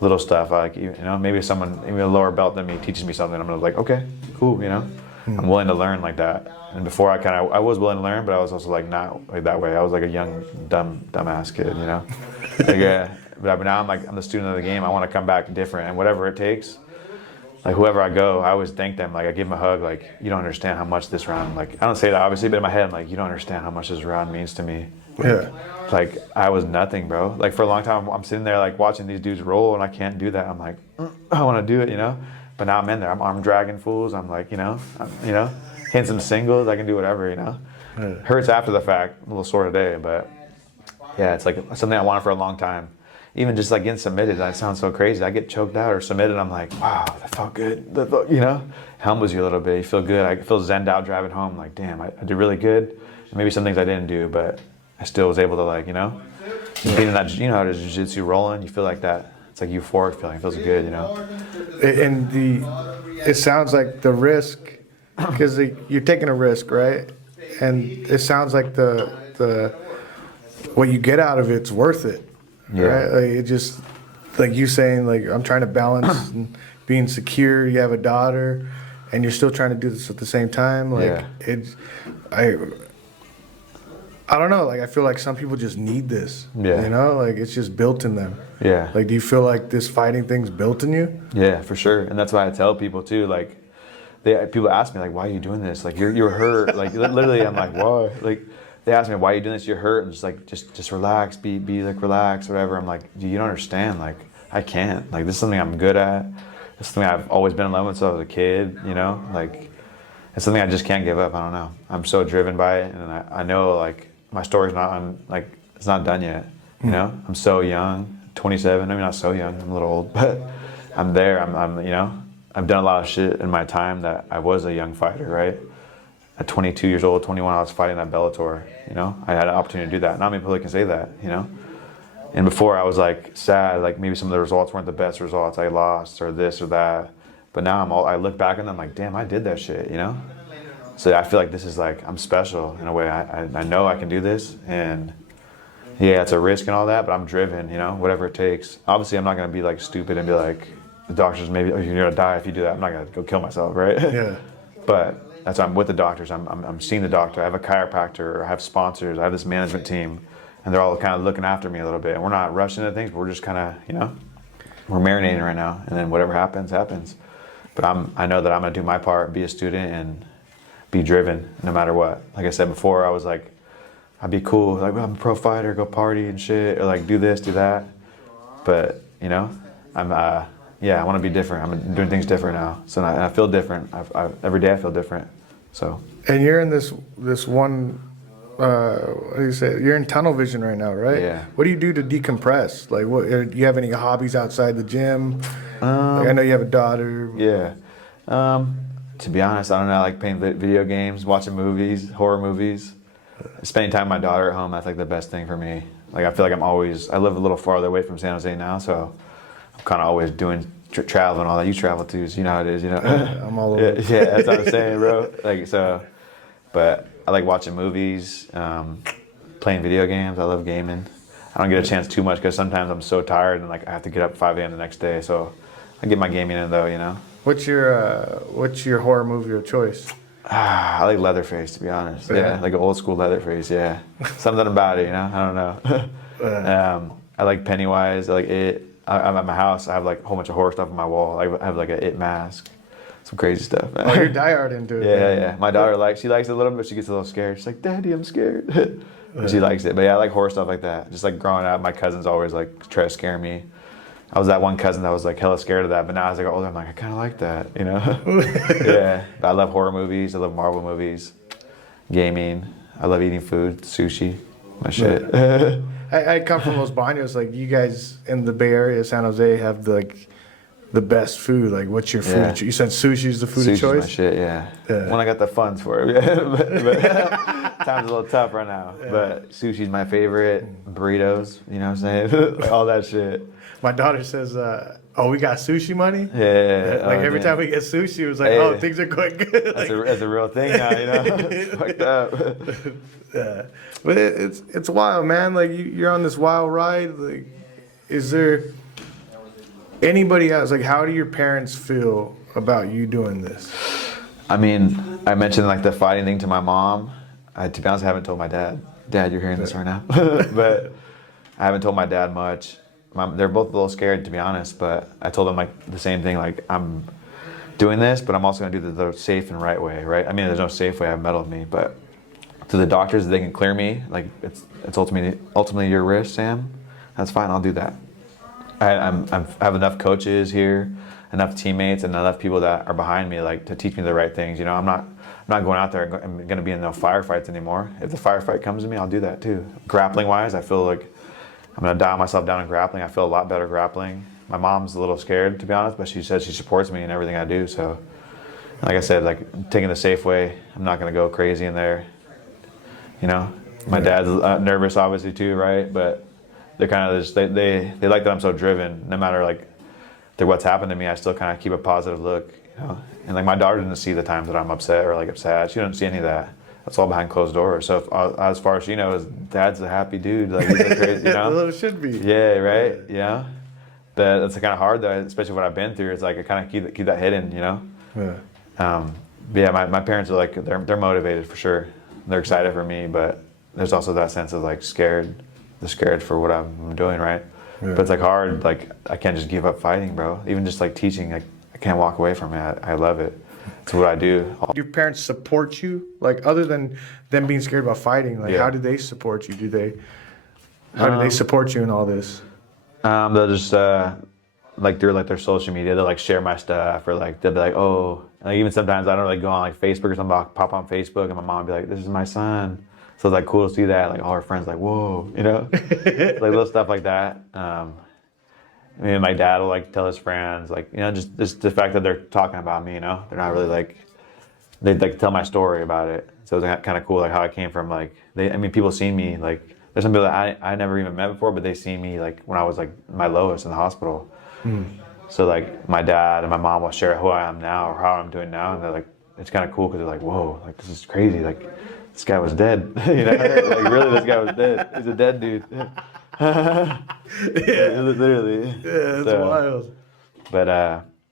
Little stuff, like, you know, maybe someone, maybe a lower belt than me teaches me something. I'm gonna be like, okay, cool, you know. I'm willing to learn like that. And before I was willing to learn, but I was also like not like that way. I was like a young, dumbass kid, you know? Like, yeah. But now I'm the student of the game. I want to come back different, and whatever it takes. Like whoever I go, I always thank them. Like I give them a hug. Like, you don't understand how much this round. Like I don't say that obviously, but in my head, I'm like, you don't understand how much this round means to me. Yeah. Like I was nothing, bro. Like for a long time, I'm sitting there like watching these dudes roll, and I can't do that. I'm like, I want to do it, you know. But now I'm in there. I'm arm dragging fools. I'm like, hitting some singles. I can do whatever, you know. Hurts after the fact, a little sore today, but yeah, it's like something I wanted for a long time. Even just like getting submitted, that sounds so crazy. I get choked out or submitted, I'm like, wow, that felt good. That felt, humbles you a little bit. You feel good. I feel zenned out driving home. Like, damn, I did really good. And maybe some things I didn't do, but I still was able to being in that, how to jiu-jitsu rolling, you feel like that. It's like euphoric feeling. It feels good, And it sounds like the risk, because you're taking a risk, right? And it sounds like the what you get out of it's worth it. Yeah. Right? Like it just, like you saying, like I'm trying to balance and being secure. You have a daughter, and you're still trying to do this at the same time. Like I don't know. Like I feel like some people just need this. Yeah. Like it's just built in them. Yeah. Like, do you feel like this fighting thing's built in you? Yeah, for sure. And that's why I tell people too. Like, people ask me like, "Why are you doing this? Like, you're hurt." Like literally, I'm like, "Why?" Like. They ask me, why are you doing this? You're hurt. And just relax, be like relax, whatever. I'm like, dude, you don't understand. Like, I can't. Like, this is something I'm good at. It's something I've always been in love with since I was a kid, Like, it's something I just can't give up. I don't know. I'm so driven by it. And I know, like, my story's it's not done yet, I'm so young, 27. I mean, not so young. I'm a little old, but I'm there. I've done a lot of shit in my time that I was a young fighter, right? At 22 years old, 21, I was fighting at Bellator, I had an opportunity to do that. Not many people can say that, And before I was like sad, like maybe some of the results weren't the best results. I lost or this or that. But now I look back and I'm like, damn, I did that shit, So I feel like this is like, I'm special in a way. I know I can do this, and yeah, it's a risk and all that, but I'm driven, whatever it takes. Obviously, I'm not going to be like stupid and be like, the doctors maybe, oh, you're going to die if you do that. I'm not going to go kill myself, right? Yeah. But that's why I'm with the doctors. I'm seeing the doctor. I have a chiropractor. I have sponsors. I have this management team, and they're all kind of looking after me a little bit. And we're not rushing into things, but we're just kind of, we're marinating right now. And then whatever happens, happens. But I know that I'm gonna do my part, be a student, and be driven no matter what. Like I said before, I was like, I'd be cool. Like, well, I'm a pro fighter, go party and shit, or like do this, do that. But I want to be different. I'm doing things different now, so I feel different. Every day I feel different. So. And you're in this one. What do you say? You're in tunnel vision right now, right? Yeah. What do you do to decompress? Like, what do you have any hobbies outside the gym? Like, I know you have a daughter. Yeah. To be honest, I don't know. I like playing video games, watching movies, horror movies, spending time with my daughter at home. That's like the best thing for me. Like I feel like I live a little farther away from San Jose now, so. I'm kind of always doing travel and all that. You travel too, so you know how it is, I'm all over. Yeah, that's what I'm saying, bro. Like so, but I like watching movies, playing video games. I love gaming. I don't get a chance too much because sometimes I'm so tired and like I have to get up at 5 a.m. the next day. So I get my gaming in though, What's your horror movie of choice? I like Leatherface, to be honest. Yeah, like an old school Leatherface. Yeah, something about it, I don't know. I like Pennywise. I like It. I'm at my house. I have like a whole bunch of horror stuff on my wall. I have like an It mask, some crazy stuff. Oh, you're diehard into it. Yeah. My daughter she likes it a little bit, but she gets a little scared. She's like, "Daddy, I'm scared." But she likes it. But yeah, I like horror stuff like that. Just like growing up, my cousins always like try to scare me. I was that one cousin that was like hella scared of that, but now as I get older, I'm like, I kind of like that, Yeah. But I love horror movies. I love Marvel movies, gaming. I love eating food, sushi, my shit. I come from Los Banos. Like, you guys in the Bay Area, San Jose, have the best food. Like, what's your food? Yeah. You said sushi's the food Sushi's of choice? my shit, yeah. When I got the funds for it. but time's a little tough right now. Yeah. But sushi's my favorite. Burritos, you know what I'm saying? Like, all that shit. My daughter says, we got sushi money? Yeah. Like, every time we get sushi, it was like, things are going good. That's a real thing now, It's fucked up. Yeah. But it's wild, man. Like, you're on this wild ride. Like, is there anybody else? Like, how do your parents feel about you doing this? I mean, I mentioned like the fighting thing to my mom. To be honest, I haven't told my dad. Dad, you're hearing this right now. But I haven't told my dad much. They're both a little scared, to be honest, but I told them like the same thing, like I'm doing this, but I'm also gonna do the safe and right way, right? I mean, there's no safe way, I have metal with me, but to the doctors, they can clear me, like it's ultimately your risk, Sam. That's fine, I'll do that. I have enough coaches here, enough teammates, and enough people that are behind me, like to teach me the right things. You know, I'm not going out there and going to be in no firefights anymore. If the firefight comes to me, I'll do that too. Grappling wise, I feel like I'm going to dial myself down in grappling. I feel a lot better grappling. My mom's a little scared, to be honest, but she says she supports me in everything I do. So, like I said, like taking the safe way, I'm not going to go crazy in there. You know, my dad's nervous, obviously too, right? But they're kind of just they like that I'm so driven. No matter like what's happened to me, I still kind of keep a positive look. You know, and like my daughter didn't see the times that I'm upset or like upset. She didn't see any of that. That's all behind closed doors. So as far as she knows, Dad's a happy dude. Like he's a crazy, you know. Well, it should be. Yeah, right. Yeah, but that's kind of hard though, especially what I've been through. It's like I kind of keep that hidden, you know. Yeah. But yeah, my parents are like they're motivated for sure. They're excited for me, but there's also that sense of like scared. They're scared for what I'm doing, right? Yeah. But it's like hard. Like I can't just give up fighting, bro. Even just like teaching, like I can't walk away from it. I love it. It's what I do. Do your parents support you? Like other than them being scared about fighting, like how do they support you? How do they support you in all this? They'll just like through like their social media, they'll like share my stuff, or like they'll be like, oh, like even sometimes I don't really go on like Facebook or something. I'll pop on Facebook and my mom will be like, this is my son. So it's like cool to see that. Like all her friends like, whoa, you know, like little stuff like that. I mean, my dad will like tell his friends, like, you know, just the fact that they're talking about me, you know, they're not really like, they like tell my story about it. So it's kind of cool, like how I came from, like, people see me, like, there's some people that I never even met before, but they see me like when I was like my lowest in the hospital. So like my dad and my mom will share who I am now or how I'm doing now. And they're like, it's kind of cool because they're like, whoa, like this is crazy. Like this guy was dead, you know, like really this guy was dead. He's a dead dude. Yeah, literally. Yeah, that's wild. But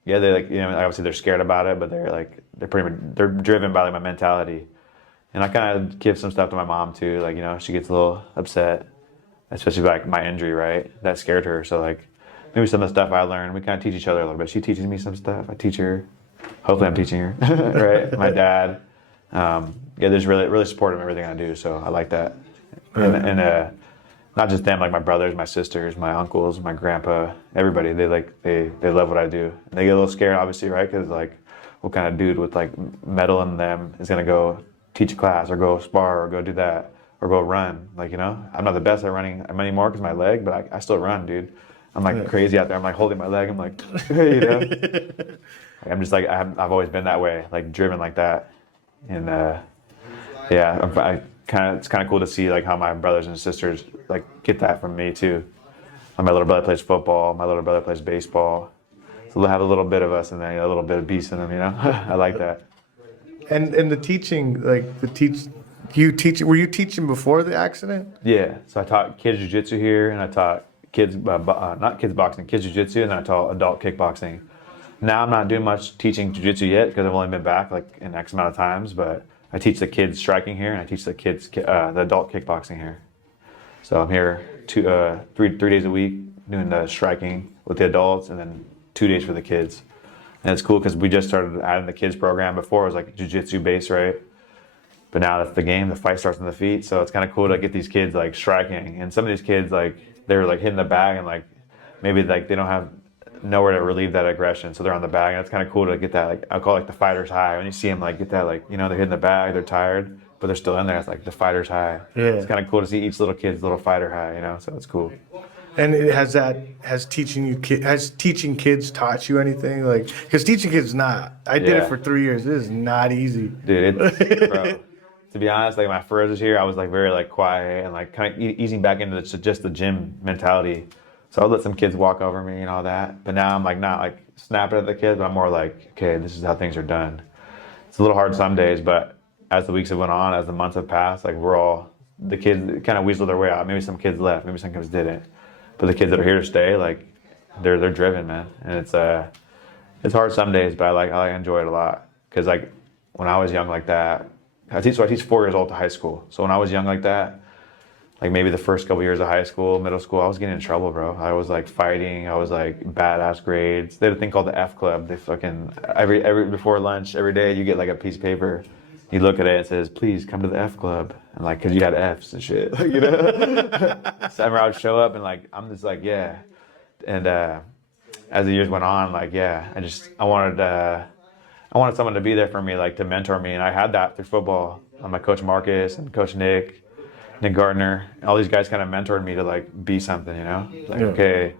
yeah, they like, you know, obviously they're scared about it, but they're driven by like my mentality. And I kind of give some stuff to my mom too, like, you know, she gets a little upset, especially like my injury, right? That scared her. So like maybe some of the stuff I learned, we kind of teach each other a little bit. She teaches me some stuff, I teach her. Hopefully I'm teaching her, right? My dad, yeah, they're just really supportive of everything I do, so I like that. And not just them, like my brothers, my sisters, my uncles, my grandpa, everybody. They love what I do. They get a little scared, obviously, right? Because like, what kind of dude with like metal in them is gonna go teach a class or go spar or go do that or go run? Like, you know, I'm not the best at running anymore because my leg, but I still run, dude. I'm like crazy out there. I'm like holding my leg. I'm like, you know, I'm just like I've always been that way, like driven like that. And yeah, it's kind of cool to see like how my brothers and sisters like get that from me too. My little brother plays football. My little brother plays baseball. So they'll have a little bit of us in there, a little bit of beast in them, you know. I like that. And the teaching, like were you teaching before the accident? Yeah. So I taught kids jiu-jitsu here, and I taught kids not kids boxing, kids jiu-jitsu, and then I taught adult kickboxing. Now I'm not doing much teaching jiu-jitsu yet because I've only been back like an X amount of times, but I teach the kids striking here, and I teach the kids the adult kickboxing here. So I'm here three days a week doing the striking with the adults, and then 2 days for the kids. And it's cool because we just started adding the kids program. Before it was like jiu-jitsu based, right? But now that's the game. The fight starts on the feet, so it's kind of cool to get these kids like striking. And some of these kids like they're like hitting the bag, and like maybe like they don't have nowhere to relieve that aggression, so they're on the bag, and it's kind of cool to get that, like I call it like the fighter's high. When you see them like get that, like, you know, they're hitting the bag, they're tired, but they're still in there. It's like the fighter's high. Yeah, it's kind of cool to see each little kid's little fighter high, you know. So it's cool. And has teaching kids taught you anything? Like, because teaching kids I did it for 3 years. It is not easy, dude. Bro, to be honest, like my first year, I was like very like quiet and like kind of easing back into just the gym mentality. So I would let some kids walk over me and all that. But now I'm like not like snapping at the kids, but I'm more like, okay, this is how things are done. It's a little hard some days, but as the weeks have went on, as the months have passed, like the kids kind of weasel their way out. Maybe some kids left, maybe some kids didn't. But the kids that are here to stay, like they're driven, man. And it's hard some days, but I enjoy it a lot. Cause like when I was young like that, I teach 4 years old to high school. So when I was young like that, like maybe the first couple years of high school, middle school, I was getting in trouble, bro. I was like fighting. I was like badass grades. They had a thing called the F Club. They fucking every before lunch every day you get like a piece of paper. You look at it and it says, "Please come to the F Club," and like because you had Fs and shit, like, you know. So I remember I would show up and like I'm just like yeah, and as the years went on, like yeah, I wanted someone to be there for me, like to mentor me, and I had that through football. My coach Marcus and Coach Nick Gardner, all these guys kind of mentored me to like be something, you know. Like okay,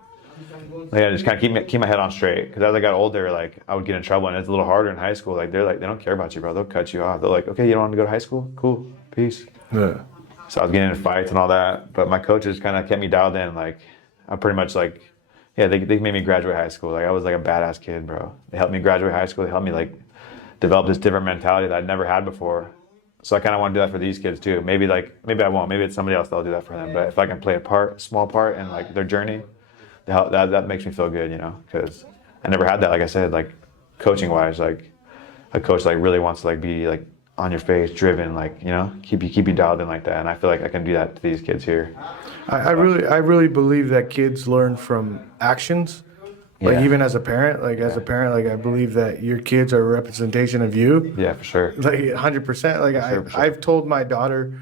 like I just kind of keep my head on straight. Because as I got older, like I would get in trouble, and it's a little harder in high school. Like they don't care about you, bro. They'll cut you off. They're like, okay, you don't want to go to high school? Cool, peace. Yeah. So I was getting in fights and all that, but my coaches kind of kept me dialed in. Like I pretty much like, yeah, they made me graduate high school. Like I was like a badass kid, bro. They helped me graduate high school. They helped me like develop this different mentality that I'd never had before. So I kind of want to do that for these kids too. Maybe I won't. Maybe it's somebody else that'll do that for them. But if I can play a small part in like their journey, that makes me feel good, you know. Because I never had that. Like I said, like coaching wise, like a coach like really wants to like be like on your face, driven, like you know, keep you dialed in like that. And I feel like I can do that to these kids here. I really believe that kids learn from actions. Like Yeah. even as a parent, like I believe that your kids are a representation of you. Yeah, for sure. Like 100%. Like For sure. I've told my daughter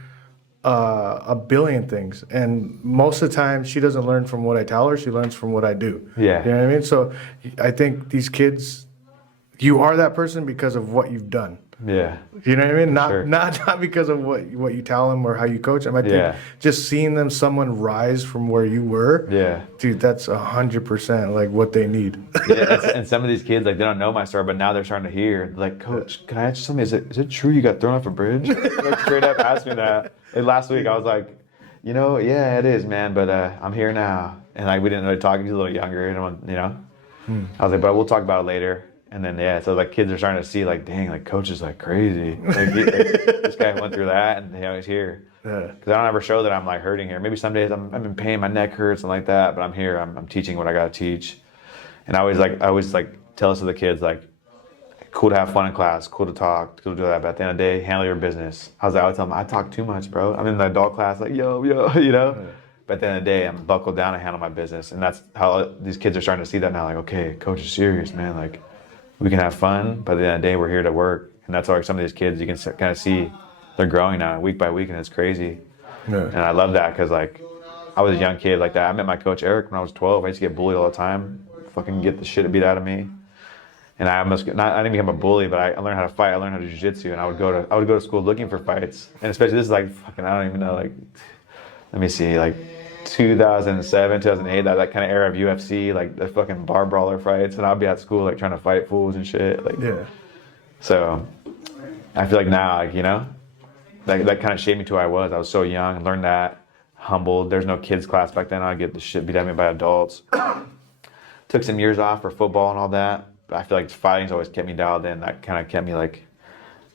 a billion things, and most of the time she doesn't learn from what I tell her. She learns from what I do. Yeah. You know what I mean? So I think these kids, you are that person because of what you've done. Yeah. You know what I mean? Sure. Not because of what you tell them or how you coach them. I think Yeah. just seeing someone rise from where you were. Yeah. Dude, that's 100% like what they need. Yeah, and some of these kids like they don't know my story, but now they're starting to hear. Like, Coach, can I ask you something? Is it true you got thrown off a bridge? Like straight up asked me that. And last week I was like, you know, yeah, it is, man, but I'm here now. And like we didn't really talk. He's a little younger, and you know. I was like, but we'll talk about it later. And then yeah, so like kids are starting to see like, dang, like coach is like crazy. Like, this guy went through that, and you know he's here. Yeah. Because I don't ever show that I'm like hurting here. Maybe some days I'm in pain, my neck hurts and like that, but I'm here. I'm teaching what I gotta teach. And I always like tell us to the kids like, cool to have fun in class, cool to talk, cool to do that. But at the end of the day, handle your business. I would tell them I talk too much, bro. I'm in the adult class like yo, you know. Yeah. But at the end of the day, I'm buckled down and handle my business, and that's how these kids are starting to see that now. Like, okay, coach is serious, man. Like, we can have fun, but at the end of the day, we're here to work. And that's why some of these kids, you can kind of see they're growing now week by week, and it's crazy. Yeah. And I love that because, like, I was a young kid like that. I met my coach, Eric, when I was 12. I used to get bullied all the time, fucking get the shit beat out of me. And I didn't become a bully, but I learned how to fight. I learned how to jiu-jitsu, and I would go to school looking for fights. And especially this is like fucking, I don't even know, like, let me see, like 2007, 2008, that kind of era of UFC, like the fucking bar brawler fights, and I'd be at school like trying to fight fools and shit. Like, yeah. So I feel like now, like, you know, that kind of shaped me to who I was. I was so young, learned that, humbled. There's no kids class back then. I'd get the shit beat out of me by adults. Took some years off for football and all that, but I feel like fighting's always kept me dialed in. That kind of kept me like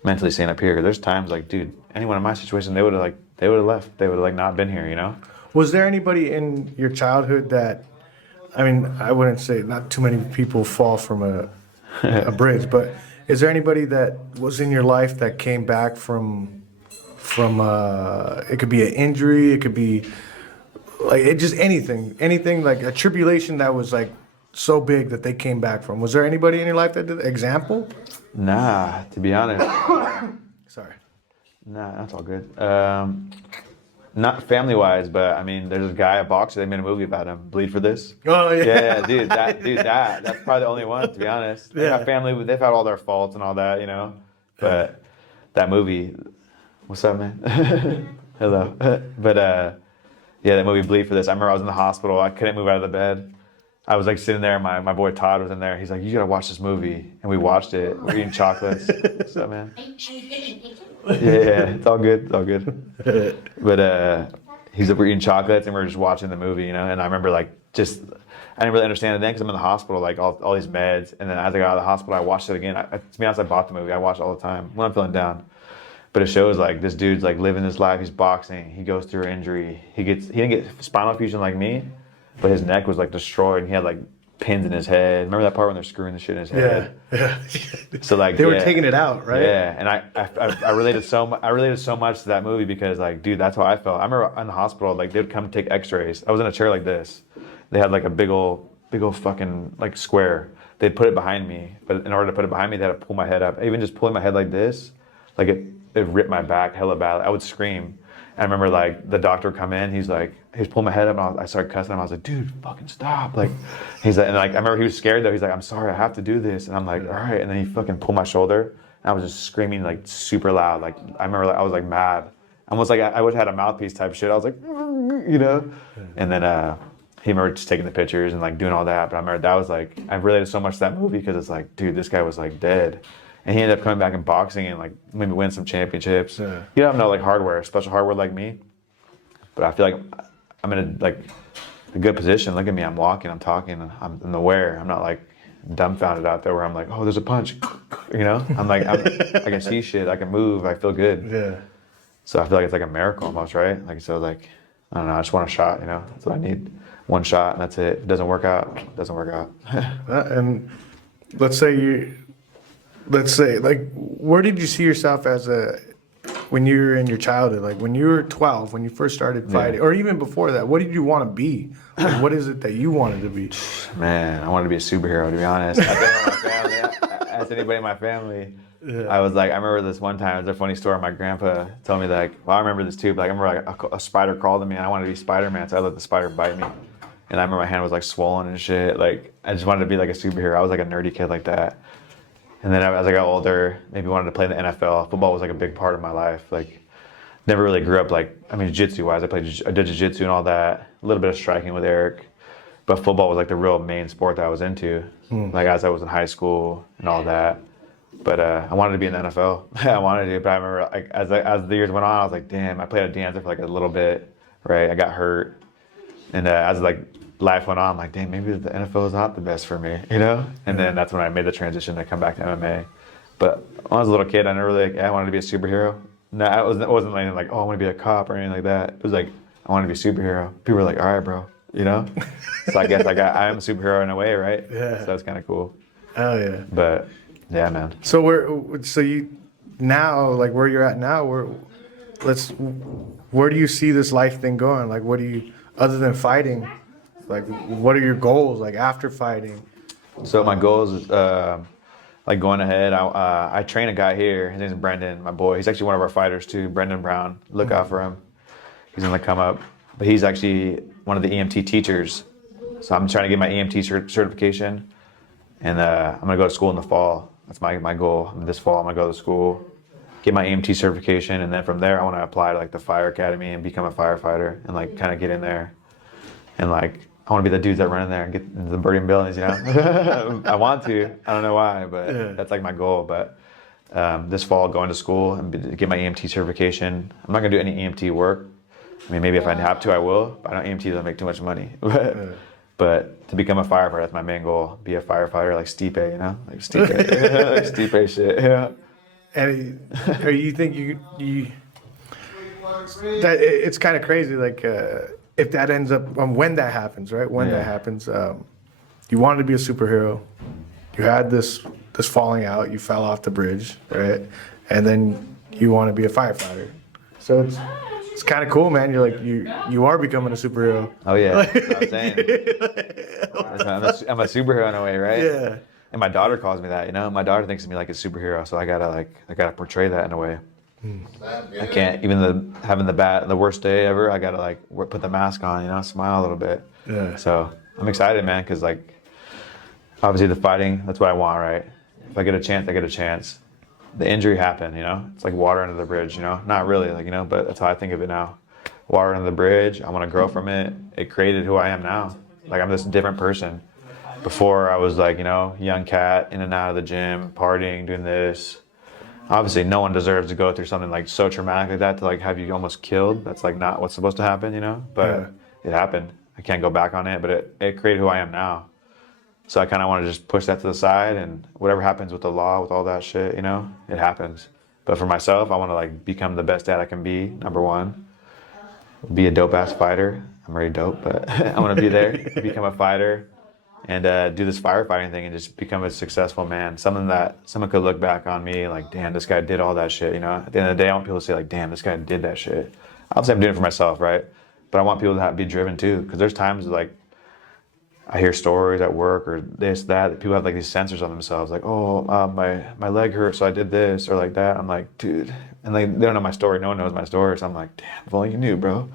mentally staying up here. There's times like, dude, anyone in my situation, they would have left. They would have like not been here, you know? Was there anybody in your childhood that, I mean, I wouldn't say not too many people fall from a bridge, but is there anybody that was in your life that came back from it could be an injury, it could be like just anything like a tribulation that was like so big that they came back from? Was there anybody in your life that did that? Example? Nah, to be honest. Sorry. Nah, that's all good. Not family-wise, but I mean, there's a guy, a boxer. They made a movie about him. Bleed for this. Oh yeah. Yeah, dude. That's probably the only one, to be honest. They got family. They've had all their faults and all that, you know. But that movie. What's up, man? Hello. But yeah, that movie Bleed for This. I remember I was in the hospital. I couldn't move out of the bed. I was like sitting there. My boy Todd was in there. He's like, "You gotta watch this movie," and we watched it. We're eating chocolates. What's up, man? Yeah, it's all good. It's all good. But he's like, we're eating chocolates and we're just watching the movie, you know. And I remember like I didn't really understand it then because I'm in the hospital, like all these meds. And then as I got out of the hospital, I watched it again. To be honest, I bought the movie. I watch it all the time when I'm feeling down. But it shows like this dude's like living his life. He's boxing. He goes through an injury. He didn't get spinal fusion like me, but his neck was like destroyed. And he had like pins in his head. Remember that part when they're screwing the shit in his head? Yeah. So like They were taking it out, right? Yeah, and I related so much. I related so much to that movie because like, dude, that's how I felt. I remember in the hospital, like they'd come take X-rays. I was in a chair like this. They had like a big old fucking like square. They'd put it behind me, but in order to put it behind me, they had to pull my head up. Even just pulling my head like this, like it ripped my back hella bad. I would scream. I remember like the doctor would come in. He's pulling my head up, and I started cussing him. I was like, dude, fucking stop! Like, he's like, and like I remember he was scared though. He's like, I'm sorry, I have to do this, and I'm like, all right. And then he fucking pulled my shoulder, and I was just screaming like super loud. Like I remember like I was like mad, almost like I would have had a mouthpiece type shit. I was like, you know, and then he remember just taking the pictures and like doing all that. But I remember that was like I related so much to that movie because it's like, dude, this guy was like dead. And he ended up coming back in boxing and like maybe win some championships. Yeah. He don't have no like hardware, special hardware like me. But I feel like I'm in a like a good position. Look at me, I'm walking, I'm talking, I'm aware. I'm not like dumbfounded out there where I'm like, oh, there's a punch, you know. I can see shit, I can move, I feel good. Yeah. So I feel like it's like a miracle almost, right? Like so, like I don't know, I just want a shot, you know. That's what I need. One shot and that's it. If it doesn't work out, it doesn't work out. And let's say like, where did you see yourself when you were in your childhood? Like when you were 12, when you first started fighting, or even before that, what did you want to be? Like, what is it that you wanted to be? Man, I wanted to be a superhero, to be honest. I think my family, ask anybody in my family, I was like, I remember this one time, it was a funny story. My grandpa told me like, well, I remember this too, but like, I remember like a spider crawled on me and I wanted to be Spider-Man, so I let the spider bite me. And I remember my hand was like swollen and shit. Like, I just wanted to be like a superhero. I was like a nerdy kid like that. And then as I got older, maybe wanted to play in the NFL. Football was like a big part of my life. Like, never really grew up like, I mean, jiu-jitsu wise, I did jiu-jitsu and all that. A little bit of striking with Eric. But football was like the real main sport that I was into. Like as I was in high school and all that. But I wanted to be in the NFL. I wanted to, but I remember like as the years went on, I was like, damn, I played a dancer for like a little bit, right? I got hurt. And as like life went on, I'm like, damn, maybe the NFL is not the best for me, you know? And then that's when I made the transition to come back to MMA. But when I was a little kid, I never really, I wanted to be a superhero. No, it wasn't like, oh, I want to be a cop or anything like that. It was like, I want to be a superhero. People were like, all right, bro, you know? So I guess I am a superhero in a way, right? Yeah. So that's kind of cool. Oh, yeah. But, yeah, man. So you, now, like where you're at now, where do you see this life thing going? Like, what do you, other than fighting, like, what are your goals, like, after fighting? So my goals is, like, going ahead. I train a guy here. His name's Brendan, my boy. He's actually one of our fighters, too, Brendan Brown. Look out for him. He's going to come up. But he's actually one of the EMT teachers. So I'm trying to get my EMT certification. And I'm going to go to school in the fall. That's my goal. This fall, I'm going to go to school, get my EMT certification. And then from there, I want to apply to, like, the fire academy and become a firefighter and, like, kind of get in there. And, like, I want to be the dudes that run in there and get into the burning buildings, you know? I want to. I don't know why, but that's like my goal. But this fall, going to school and get my EMT certification. I'm not going to do any EMT work. I mean, maybe if I have to, I will. But I know EMT doesn't make too much money. But to become a firefighter, that's my main goal. Be a firefighter like Stipe, you know? Like Stipe. Like Stipe shit, yeah. And or you think you that it's kind of crazy, like, if that ends up, when that happens, right? When that happens, you wanted to be a superhero. You had this falling out. You fell off the bridge, right? And then you want to be a firefighter. So it's kind of cool, man. You're like you are becoming a superhero. Oh yeah, that's what I'm saying. I'm a superhero in a way, right? Yeah. And my daughter calls me that. You know, my daughter thinks of me like a superhero. So I gotta portray that in a way. I can't, even having the worst day ever, I gotta like put the mask on, you know, smile a little bit. Yeah. So I'm excited, man, because like obviously the fighting, that's what I want, right? If I get a chance, I get a chance. The injury happened, you know. It's like water under the bridge, you know. Not really, like, you know, but that's how I think of it now. Water under the bridge. I want to grow from it. It created who I am now. Like, I'm this different person. Before I was like, you know, young cat in and out of the gym, partying, doing this. Obviously, no one deserves to go through something like so traumatic like that to like have you almost killed. That's like not what's supposed to happen, you know. But it happened. I can't go back on it. But it created who I am now. So I kind of want to just push that to the side, and whatever happens with the law, with all that shit, you know, it happens. But for myself, I want to like become the best dad I can be. Number one, be a dope ass fighter. I'm already dope, but I want to be there, become a fighter, and do this firefighting thing and just become a successful man. Something that someone could look back on me like, damn, this guy did all that shit. You know, at the end of the day, I want people to say like, damn, this guy did that shit. Obviously, I'm doing it for myself, right? But I want people to be driven too, because there's times like I hear stories at work or this, that people have like these sensors on themselves, like, oh, my leg hurt, so I did this or like that. I'm like, dude, and they don't know my story. No one knows my story, so I'm like, damn, if only you knew, bro.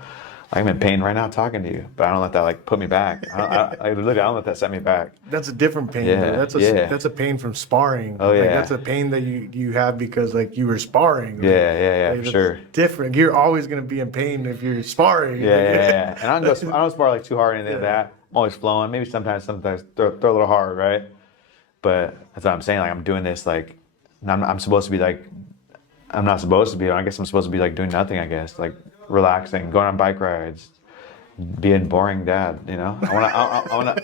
I'm in pain right now talking to you, but I don't let that like put me back. I don't let that set me back. That's a different pain. Yeah, Though. That's a pain from sparring. Oh yeah. Like, that's a pain that you have because like you were sparring. Like, Yeah, like, for sure. Different. You're always gonna be in pain if you're sparring. Yeah. And I don't spar like too hard or anything like that. I'm always flowing. Maybe sometimes throw a little hard, right? But that's what I'm saying. Like I'm doing this like, I'm supposed to be like, I'm not supposed to be. I guess I'm supposed to be like doing nothing. I guess like relaxing, going on bike rides, being boring dad. You know, I wanna.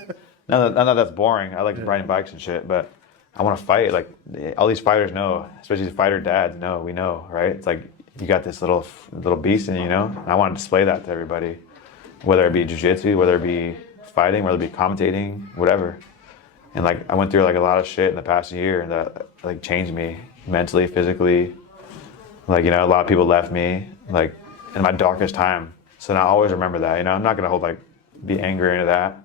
Not that that's boring. I like riding bikes and shit, but I want to fight. Like all these fighters know, especially the fighter dads know. We know, right? It's like you got this little beast in you, know. And I want to display that to everybody, whether it be jiu-jitsu, whether it be fighting, whether it be commentating, whatever. And like I went through like a lot of shit in the past year that like changed me mentally, physically. Like, you know, a lot of people left me like in my darkest time. So now I always remember that, you know. I'm not gonna be angry into that.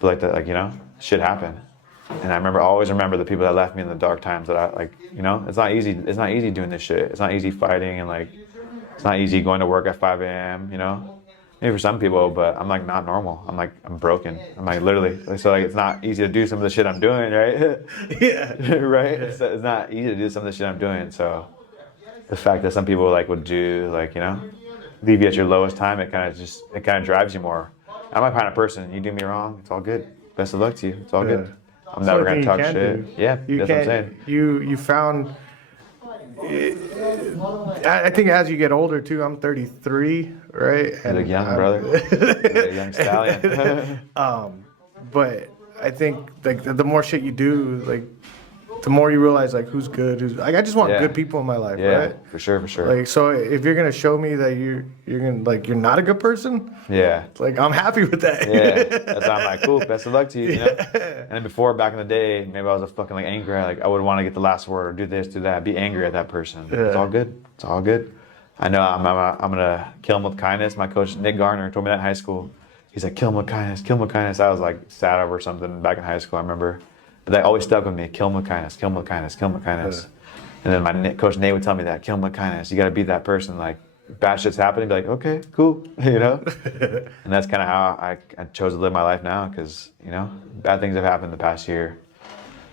But like that, like, you know, shit happened. And I always remember the people that left me in the dark times that I like, you know, it's not easy doing this shit. It's not easy fighting and like it's not easy going to work at 5 a.m., you know. Maybe for some people, but I'm like not normal. I'm broken. I'm like literally. So like it's not easy to do some of the shit I'm doing, right? Yeah. Right? Yeah. It's not easy to do some of the shit I'm doing. So the fact that some people like would do like, you know, leave you at your lowest time, it kind of drives you more. I'm my kind of person. You do me wrong, it's all good. Best of luck to you. It's all good. I'm never gonna talk shit. Yeah, that's what I'm saying. You found. I think as you get older too. I'm 33, right? You look young, brother. You're a young stallion. But I think like the more shit you do, like the more you realize like who's good, who's like I just want good people in my life, right? For sure. Like so, if you're gonna show me that you're gonna like you're not a good person, like I'm happy with that. Yeah, that's why I'm like, cool, best of luck to you, you know. And then before, back in the day, maybe I was a fucking like angry, like I would want to get the last word or do this, do that, be angry at that person. Yeah. It's all good. It's all good. I know I'm gonna kill him with kindness. My coach Nick Garner told me that in high school. He's like, kill him with kindness, kill him with kindness. I was like sad over something back in high school, I remember. But that always stuck with me. Kill him with kindness. Kill him with kindness. Kill him with kindness. And then my coach Nate would tell me that. Kill him with kindness. You got to be that person. Like bad shit's happening. Be like, okay, cool. You know. And that's kind of how I chose to live my life now. Because you know, bad things have happened the past year.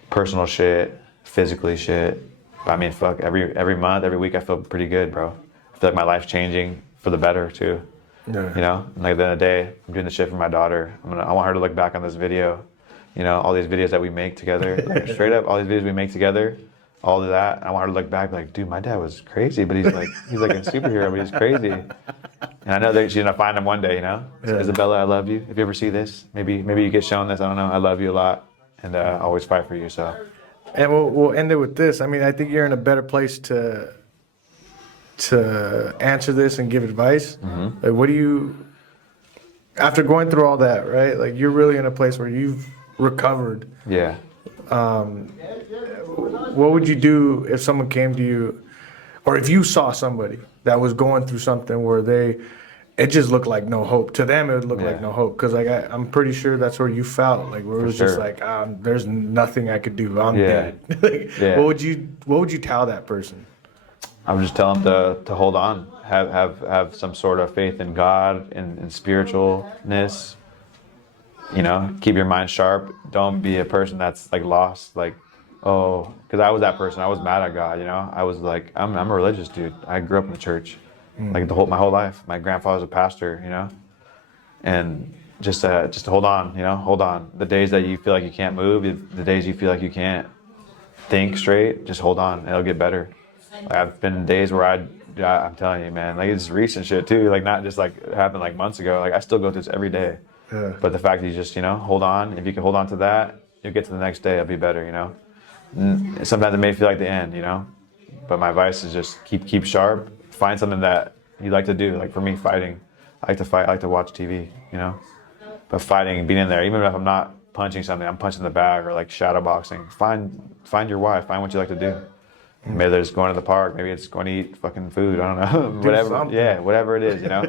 Personal shit, physically shit. But I mean, fuck. Every month, every week, I feel pretty good, bro. I feel like my life's changing for the better too. Yeah. You know. And like at the end of the day, I'm doing the shit for my daughter. I want her to look back on this video. You know, all these videos that we make together, like straight up, all these videos we make together, all of that. I want her to look back like, dude, my dad was crazy, but he's like a superhero, but he's crazy. And I know that she's gonna find him one day, you know. So, Isabella, I love you. If you ever see this, maybe you get shown this. I don't know. I love you a lot, and I always fight for you. So. And we'll end it with this. I mean, I think you're in a better place to answer this and give advice. Mm-hmm. Like, what do you, after going through all that, right? Like, you're really in a place where you've recovered. Yeah. What would you do if someone came to you, or if you saw somebody that was going through something where it just looked like no hope? To them, it would look like no hope. Because like I'm pretty sure that's where you felt, like where it was just like, there's nothing I could do. I'm dead. Like, what would you tell that person? I would just tell them to hold on, have some sort of faith in God and spiritualness. You know, keep your mind sharp. Don't be a person that's like lost, like, oh, because I was that person. I was mad at God, you know. I was like, I'm a religious dude. I grew up in the church, like my whole life. My grandfather was a pastor, you know. And just to hold on, you know, hold on. The days that you feel like you can't move, the days you feel like you can't think straight, just hold on. It'll get better. Like, I've been days where I'm telling you, man, like it's recent shit too. Like not just like it happened like months ago. Like I still go through this every day. Yeah. But the fact that you just, you know, hold on. If you can hold on to that, you'll get to the next day. It'll be better, you know. And sometimes it may feel like the end, you know. But my advice is just keep sharp. Find something that you like to do. Like for me, fighting. I like to fight. I like to watch TV, you know. But fighting, being in there, even if I'm not punching something, I'm punching the bag, or like shadow boxing. Find your why. Find what you like to do. Maybe they're just going to the park. Maybe it's going to eat fucking food. I don't know. Whatever. Something. Yeah, whatever it is, you know.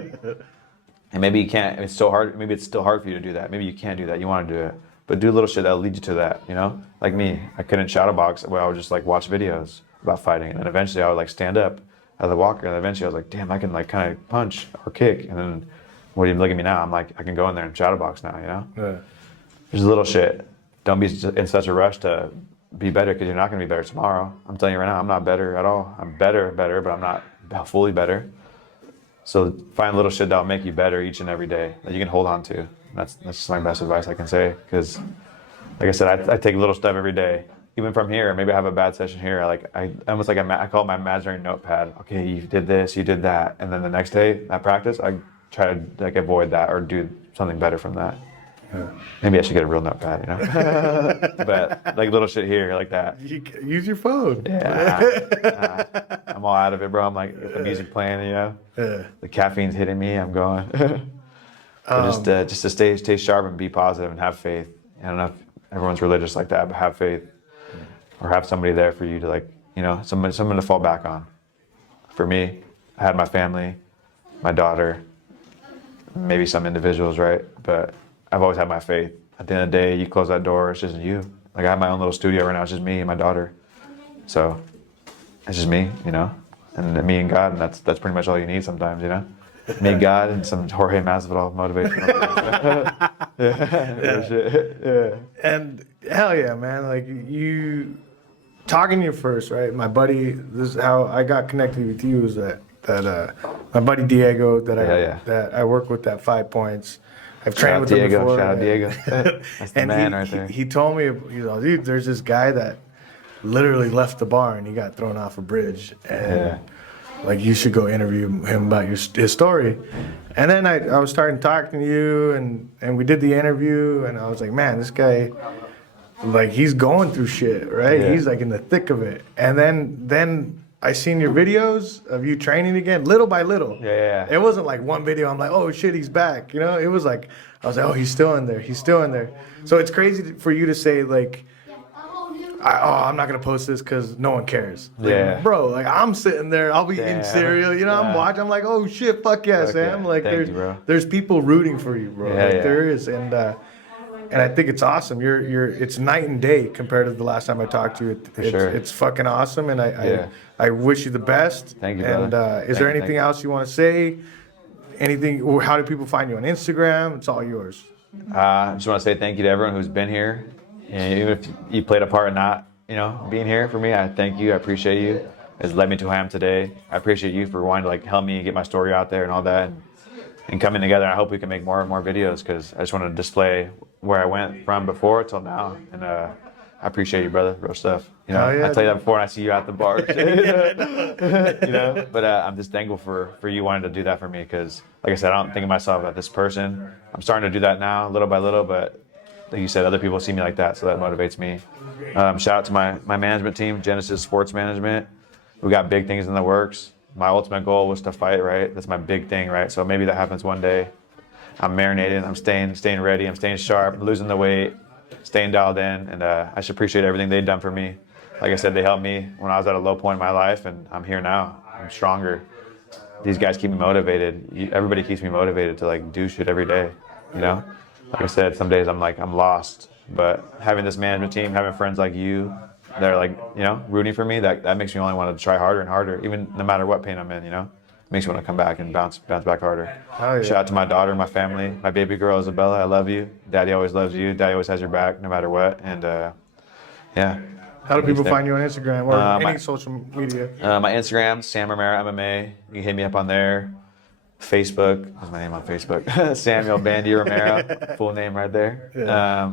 And maybe you can't. It's so hard. Maybe it's still hard for you to do that. Maybe you can't do that. You want to do it, but do little shit that'll lead you to that. You know, like me, I couldn't shadow box. Well, I would just like watch videos about fighting, and then eventually I would like stand up out of the walker, and eventually I was like, damn, I can like kind of punch or kick, and then what do you look at me now? I'm like, I can go in there and shadow box now. You know. Yeah. There's little shit. Don't be in such a rush to be better, because you're not going to be better tomorrow. I'm telling you right now, I'm not better at all. I'm better, but I'm not fully better. So find little shit that'll make you better each and every day that you can hold on to. That's just my best advice I can say, because like I said, I take a little step every day. Even from here, maybe I have a bad session here. Like I almost like I call it my imaginary notepad. Okay, you did this, you did that, and then the next day at practice, I try to like avoid that or do something better from that. Maybe I should get a real notepad, you know. But like little shit here, like that. You use your phone. Yeah, I'm all out of it, bro. I'm like, the music playing, you know. The caffeine's hitting me. I'm going. But just to stay sharp and be positive and have faith. I don't know if everyone's religious like that, but have faith, or have somebody there for you to like, you know, someone to fall back on. For me, I had my family, my daughter, maybe some individuals, right? But I've always had my faith. At the end of the day, you close that door, it's just you. Like I have my own little studio right now, it's just me and my daughter. So it's just me, you know, and me and God, and that's pretty much all you need sometimes, you know. Me, God, and some Jorge Masvidal motivation. Yeah. And hell yeah, man! Like you talking your first, right? My buddy, this is how I got connected with you. Is that my buddy Diego that I work with at 5 Points. I've trained with him before. Shout out Diego. That's the man right there. He told me, you know, dude, there's this guy that literally left the bar and he got thrown off a bridge, and like you should go interview him about his story. And then I was starting talking to you, and we did the interview, and I was like, man, this guy, like he's going through shit, right? Yeah. He's like in the thick of it. And then I seen your videos of you training again, little by little. Yeah. It wasn't like one video, I'm like, oh shit, he's back. You know, it was like, I was like, oh, he's still in there. He's still in there. So it's crazy for you to say like, I'm not going to post this because no one cares. Like, Yeah. bro, like I'm sitting there, I'll be eating cereal, you know, I'm watching, I'm like, oh shit, fuck yeah, Sam. yeah. Like Thank you, bro. there's people rooting for you, bro. Yeah, like yeah. there is. And I think it's awesome. It's night and day compared to the last time I talked to you. It's fucking awesome, and I wish you the best. Thank you, and brother. Is there anything else you want to say? Anything? Or how do people find you on Instagram? It's all yours. I just want to say thank you to everyone who's been here, and even if you played a part in not, you know, being here for me, I thank you. I appreciate you. It's led me to who I am today. I appreciate you for wanting to like help me get my story out there and all that, and coming together. I hope we can make more and more videos, because I just want to display where I went from before till now, and I appreciate you, brother. Real stuff. You know, I tell you that before, and I see you at the bar. You know, but I'm just thankful for you wanting to do that for me, because, like I said, I don't think of myself as this person. I'm starting to do that now, little by little, but like you said, other people see me like that, so that motivates me. Shout out to my management team, Genesis Sports Management. We got big things in the works. My ultimate goal was to fight, right? That's my big thing, right? So maybe that happens one day. I'm marinating, I'm staying ready, I'm staying sharp, I'm losing the weight, staying dialed in, and I should appreciate everything they've done for me. Like I said, they helped me when I was at a low point in my life, and I'm here now. I'm stronger. These guys keep me motivated. Everybody keeps me motivated to like do shit every day, you know? Like I said, some days I'm lost, but having this management team, having friends like you, they're like, you know, rooting for me, that makes me only want to try harder and harder, even no matter what pain I'm in, you know? Makes me want to come back and bounce back harder. Oh, yeah. Shout out to my daughter, my family, my baby girl Isabella. I love you. Daddy always loves you. Daddy always has your back, no matter what. And yeah. How do people find you on Instagram or any my social media? My Instagram, Sam Romero MMA. You can hit me up on there. Facebook. What's my name on Facebook? Samuel Bandy Romero. Full name right there. Yeah.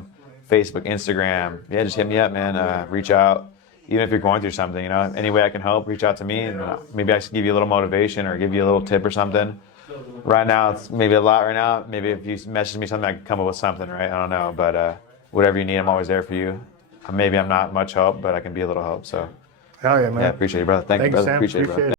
Facebook, Instagram. Yeah, just hit me up, man. Reach out. Even if you're going through something, you know, any way I can help, reach out to me, and maybe I can give you a little motivation or give you a little tip or something. Right now, it's maybe a lot right now. Maybe if you message me something, I can come up with something, right? I don't know, but whatever you need, I'm always there for you. Maybe I'm not much help, but I can be a little help. So, Hell yeah, man. yeah, appreciate you, brother. Thank you, brother. Sam. Appreciate you, brother.